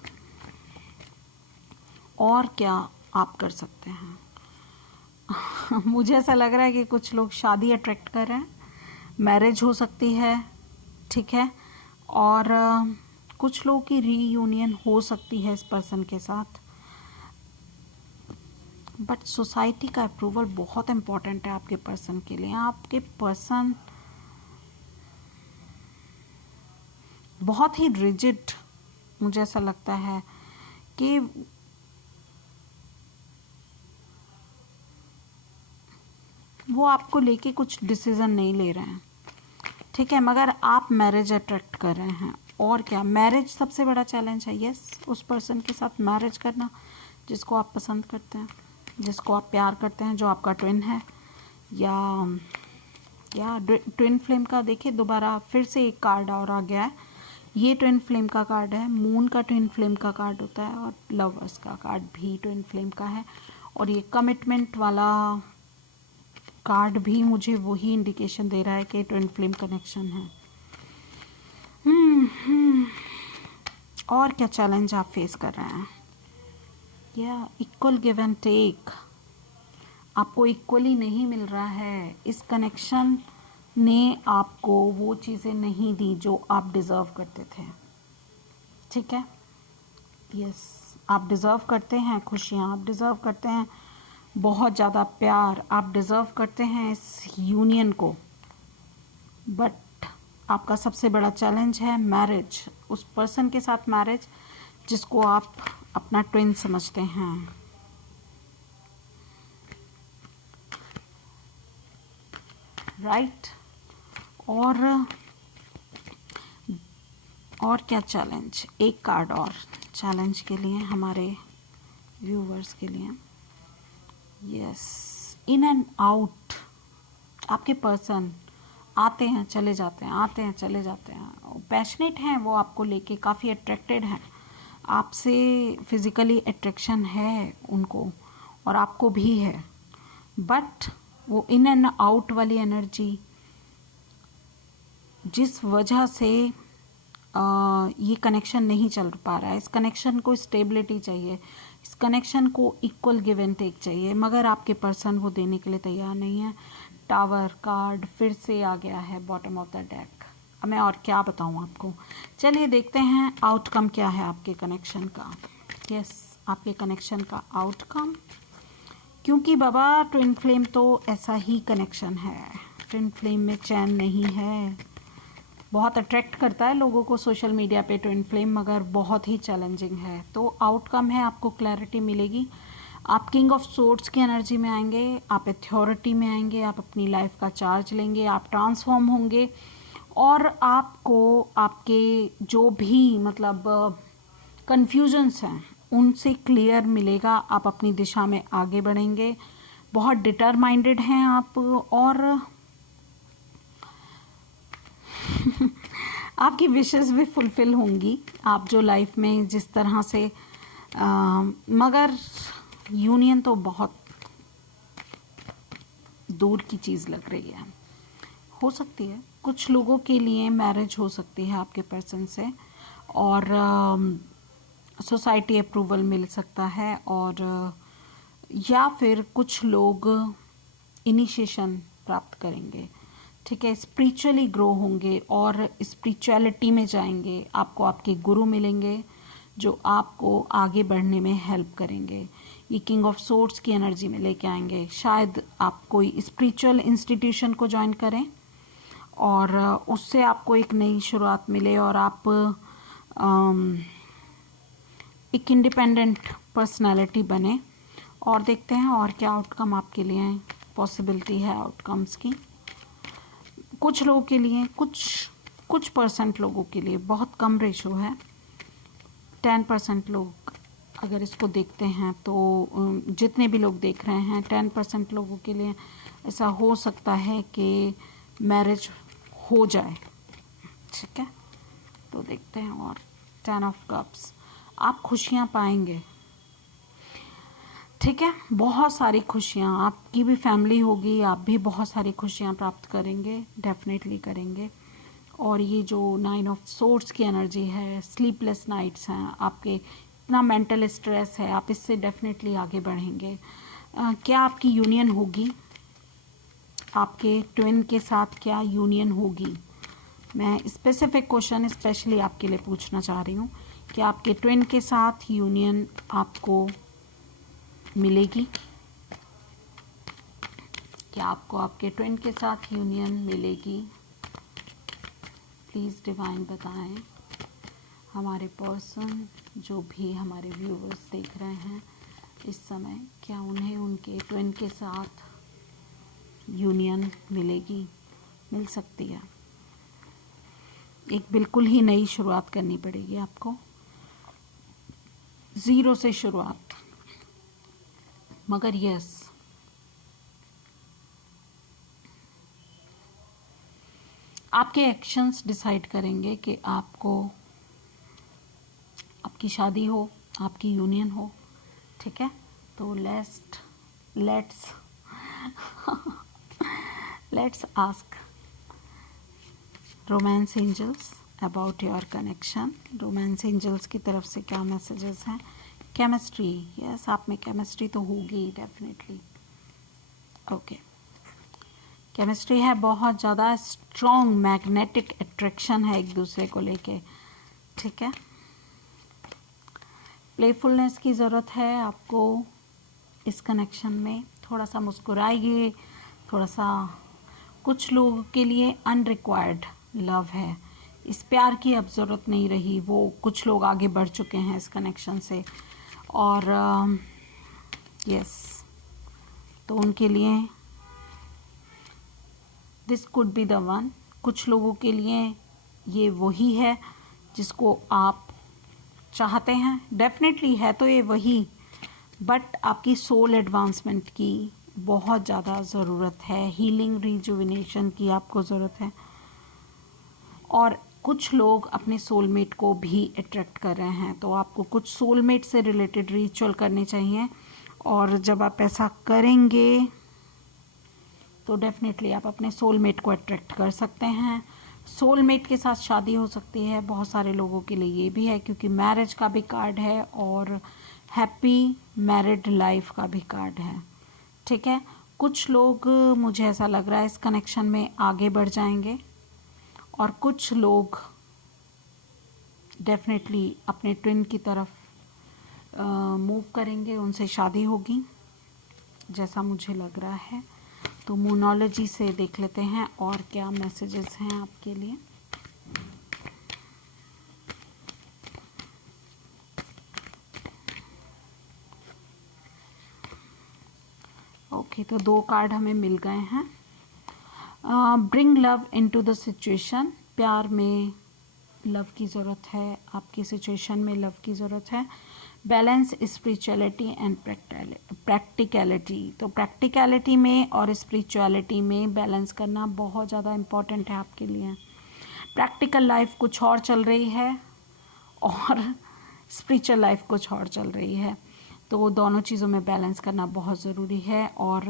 और क्या आप कर सकते हैं। मुझे ऐसा लग रहा है कि कुछ लोग शादी अट्रैक्ट कर रहे हैं, मैरिज हो सकती है, ठीक है, और कुछ लोगों की रीयूनियन हो सकती है इस पर्सन के साथ। बट सोसाइटी का अप्रूवल बहुत इम्पॉर्टेंट है आपके पर्सन के लिए। आपके पर्सन बहुत ही रिजिड, मुझे ऐसा लगता है कि वो आपको लेके कुछ डिसीजन नहीं ले रहे हैं, ठीक है, मगर आप मैरिज अट्रैक्ट कर रहे हैं। और क्या, मैरिज सबसे बड़ा चैलेंज है। यस, उस पर्सन के साथ मैरिज करना जिसको आप पसंद करते हैं, जिसको आप प्यार करते हैं, जो आपका ट्विन है, या ट्विन फ्लेम का देखिए दोबारा फिर से एक कार्ड और आ गया है। ये ट्विन फ्लेम का कार्ड है, मून का ट्विन फ्लेम का कार्ड होता है, और लवर्स का कार्ड भी ट्विन फ्लेम का है, और ये कमिटमेंट वाला कार्ड भी मुझे वही इंडिकेशन दे रहा है कि ट्विन फ्लेम कनेक्शन है। और क्या चैलेंज आप फेस कर रहे हैं? या इक्वल गिव एंड टेक, आपको इक्वली नहीं मिल रहा है। इस कनेक्शन ने आपको वो चीज़ें नहीं दी जो आप डिज़र्व करते थे, ठीक है। यस, आप डिज़र्व करते हैं खुशियाँ, आप डिज़र्व करते हैं बहुत ज़्यादा प्यार, आप डिज़र्व करते हैं इस यूनियन को। बट आपका सबसे बड़ा चैलेंज है मैरिज, उस पर्सन के साथ मैरिज जिसको आप अपना ट्विन समझते हैं। राइट, और क्या चैलेंज, एक कार्ड और चैलेंज के लिए हमारे व्यूवर्स के लिए। यस, इन एंड आउट, आपके पर्सन आते हैं चले जाते हैं, आते हैं चले जाते हैं, पैशनेट हैं, वो आपको लेके काफ़ी अट्रैक्टेड हैं, आपसे फिज़िकली अट्रैक्शन है उनको और आपको भी है, बट वो इन एंड आउट वाली एनर्जी जिस वजह से ये कनेक्शन नहीं चल पा रहा है, इस कनेक्शन को स्टेबिलिटी चाहिए, इस कनेक्शन को इक्वल गिव एंड टेक चाहिए, मगर आपके पर्सन वो देने के लिए तैयार नहीं है। टावर कार्ड फिर से आ गया है बॉटम ऑफ द डेक। अब मैं और क्या बताऊं आपको, चलिए देखते हैं आउटकम क्या है आपके कनेक्शन का। यस, आपके कनेक्शन का आउटकम, क्योंकि बाबा ट्विन फ्लेम तो ऐसा ही कनेक्शन है, ट्विन फ्लेम में चैन नहीं है, बहुत अट्रैक्ट करता है लोगों को सोशल मीडिया पे ट्विन फ्लेम, मगर बहुत ही चैलेंजिंग है। तो आउटकम है, आपको क्लैरिटी मिलेगी, आप किंग ऑफ सोर्ड्स की एनर्जी में आएंगे, आप अथॉरिटी में आएंगे, आप अपनी लाइफ का चार्ज लेंगे, आप ट्रांसफॉर्म होंगे, और आपको आपके जो भी मतलब कन्फ्यूजन्स हैं उनसे क्लियर मिलेगा, आप अपनी दिशा में आगे बढ़ेंगे, बहुत डिटरमाइंडेड हैं आप, और आपकी विशेस भी फुलफिल होंगी, आप जो लाइफ में जिस तरह से मगर यूनियन तो बहुत दूर की चीज़ लग रही है। हो सकती है कुछ लोगों के लिए मैरिज हो सकती है आपके पर्सन से, और सोसाइटी अप्रूवल मिल सकता है, और या फिर कुछ लोग इनिशिएशन प्राप्त करेंगे, ठीक है, स्पिरिचुअली ग्रो होंगे और स्पिरिचुअलिटी में जाएंगे। आपको आपके गुरु मिलेंगे जो आपको आगे बढ़ने में हेल्प करेंगे। ये किंग ऑफ सोर्ड्स की एनर्जी में लेके आएंगे। शायद आप कोई स्पिरिचुअल इंस्टीट्यूशन को ज्वाइन करें और उससे आपको एक नई शुरुआत मिले और आप एक इंडिपेंडेंट पर्सनालिटी बने। और देखते हैं और क्या आउटकम आपके लिए पॉसिबिलिटी है आउटकम्स की। कुछ लोगों के लिए, कुछ परसेंट लोगों के लिए बहुत कम रेशो है, 10% लोग अगर इसको देखते हैं तो जितने भी लोग देख रहे हैं 10% लोगों के लिए ऐसा हो सकता है कि मैरिज हो जाए, ठीक है। तो देखते हैं। और 10 ऑफ कप्स, आप खुशियां पाएंगे, ठीक है, बहुत सारी खुशियां, आपकी भी फैमिली होगी, आप भी बहुत सारी खुशियां प्राप्त करेंगे, डेफिनेटली करेंगे। और ये जो 9 ऑफ सोर्ड्स की एनर्जी है, स्लीपलेस नाइट्स हैं आपके, इतना मेंटल स्ट्रेस है, आप इससे डेफिनेटली आगे बढ़ेंगे। क्या आपकी यूनियन होगी? आपके ट्विन के साथ क्या यूनियन होगी? मैं स्पेसिफिक क्वेश्चन स्पेशली आपके लिए पूछना चाह रही हूँ कि आपके ट्विन के साथ यूनियन आपको मिलेगी? क्या आपको आपके ट्विन के साथ यूनियन मिलेगी? प्लीज़ डिवाइन बताएं। हमारे पर्सन जो भी हमारे व्यूवर्स देख रहे हैं इस समय, क्या उन्हें उनके ट्विन के साथ यूनियन मिलेगी? मिल सकती है। एक बिल्कुल ही नई शुरुआत करनी पड़ेगी आपको, ज़ीरो से शुरुआत। मगर यस, आपके एक्शंस डिसाइड करेंगे कि आपको आपकी शादी हो, आपकी यूनियन हो, ठीक है। तो let's ask romance angels about your connection. Romance angels की तरफ से क्या मैसेजेस हैं? केमिस्ट्री, यस, आप में केमिस्ट्री तो होगी डेफिनेटली। ओके, केमिस्ट्री है, बहुत ज़्यादा स्ट्रॉन्ग मैग्नेटिक अट्रैक्शन है एक दूसरे को लेके, ठीक है। प्लेफुलनेस की ज़रूरत है आपको इस कनेक्शन में, थोड़ा सा मुस्कुराइए, थोड़ा सा। कुछ लोगों के लिए अनरिक्वायर्ड लव है, इस प्यार की अब ज़रूरत नहीं रही, वो कुछ लोग आगे बढ़ चुके हैं इस कनेक्शन से। और यस, तो उनके लिए this could be the one. कुछ लोगों के लिए ये वही है जिसको आप चाहते हैं, डेफिनेटली है तो ये वही, बट आपकी सोल एडवांसमेंट की बहुत ज़्यादा ज़रूरत है, हीलिंग रिजुविनेशन की आपको ज़रूरत है। और कुछ लोग अपने सोलमेट को भी अट्रैक्ट कर रहे हैं, तो आपको कुछ सोलमेट से रिलेटेड रिचुअल करने चाहिए। और जब आप ऐसा करेंगे तो डेफिनेटली आप अपने सोलमेट को अट्रैक्ट कर सकते हैं। सोलमेट के साथ शादी हो सकती है, बहुत सारे लोगों के लिए ये भी है, क्योंकि मैरिज का भी कार्ड है और हैप्पी मैरिड लाइफ का भी कार्ड है, ठीक है। कुछ लोग, मुझे ऐसा लग रहा है, इस कनेक्शन में आगे बढ़ जाएंगे और कुछ लोग डेफिनेटली अपने ट्विन की तरफ मूव करेंगे, उनसे शादी होगी जैसा मुझे लग रहा है। तो मूनोलॉजी से देख लेते हैं और क्या मैसेजेस हैं आपके लिए। ओके, तो 2 कार्ड हमें मिल गए हैं। Bring love into the situation, प्यार में लव की ज़रूरत है, आपकी सिचुएशन में लव की ज़रूरत है। Balance spirituality and practicality. तो प्रैक्टिकलिटी में और स्पिरिचुअलिटी में बैलेंस करना बहुत ज़्यादा इम्पॉर्टेंट है आपके लिए। प्रैक्टिकल लाइफ कुछ और चल रही है और स्पिरिचुअल लाइफ कुछ और चल रही है, तो दोनों चीज़ों में बैलेंस करना बहुत ज़रूरी है। और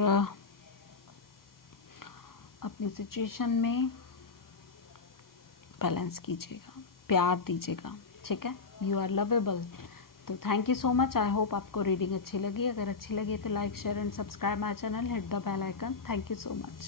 अपनी सिचुएशन में बैलेंस कीजिएगा, प्यार दीजिएगा, ठीक है। You are lovable. तो thank you so much. I hope आपको रीडिंग अच्छी लगी। अगर अच्छी लगी तो like share and subscribe my channel, hit the bell icon. Thank you so much.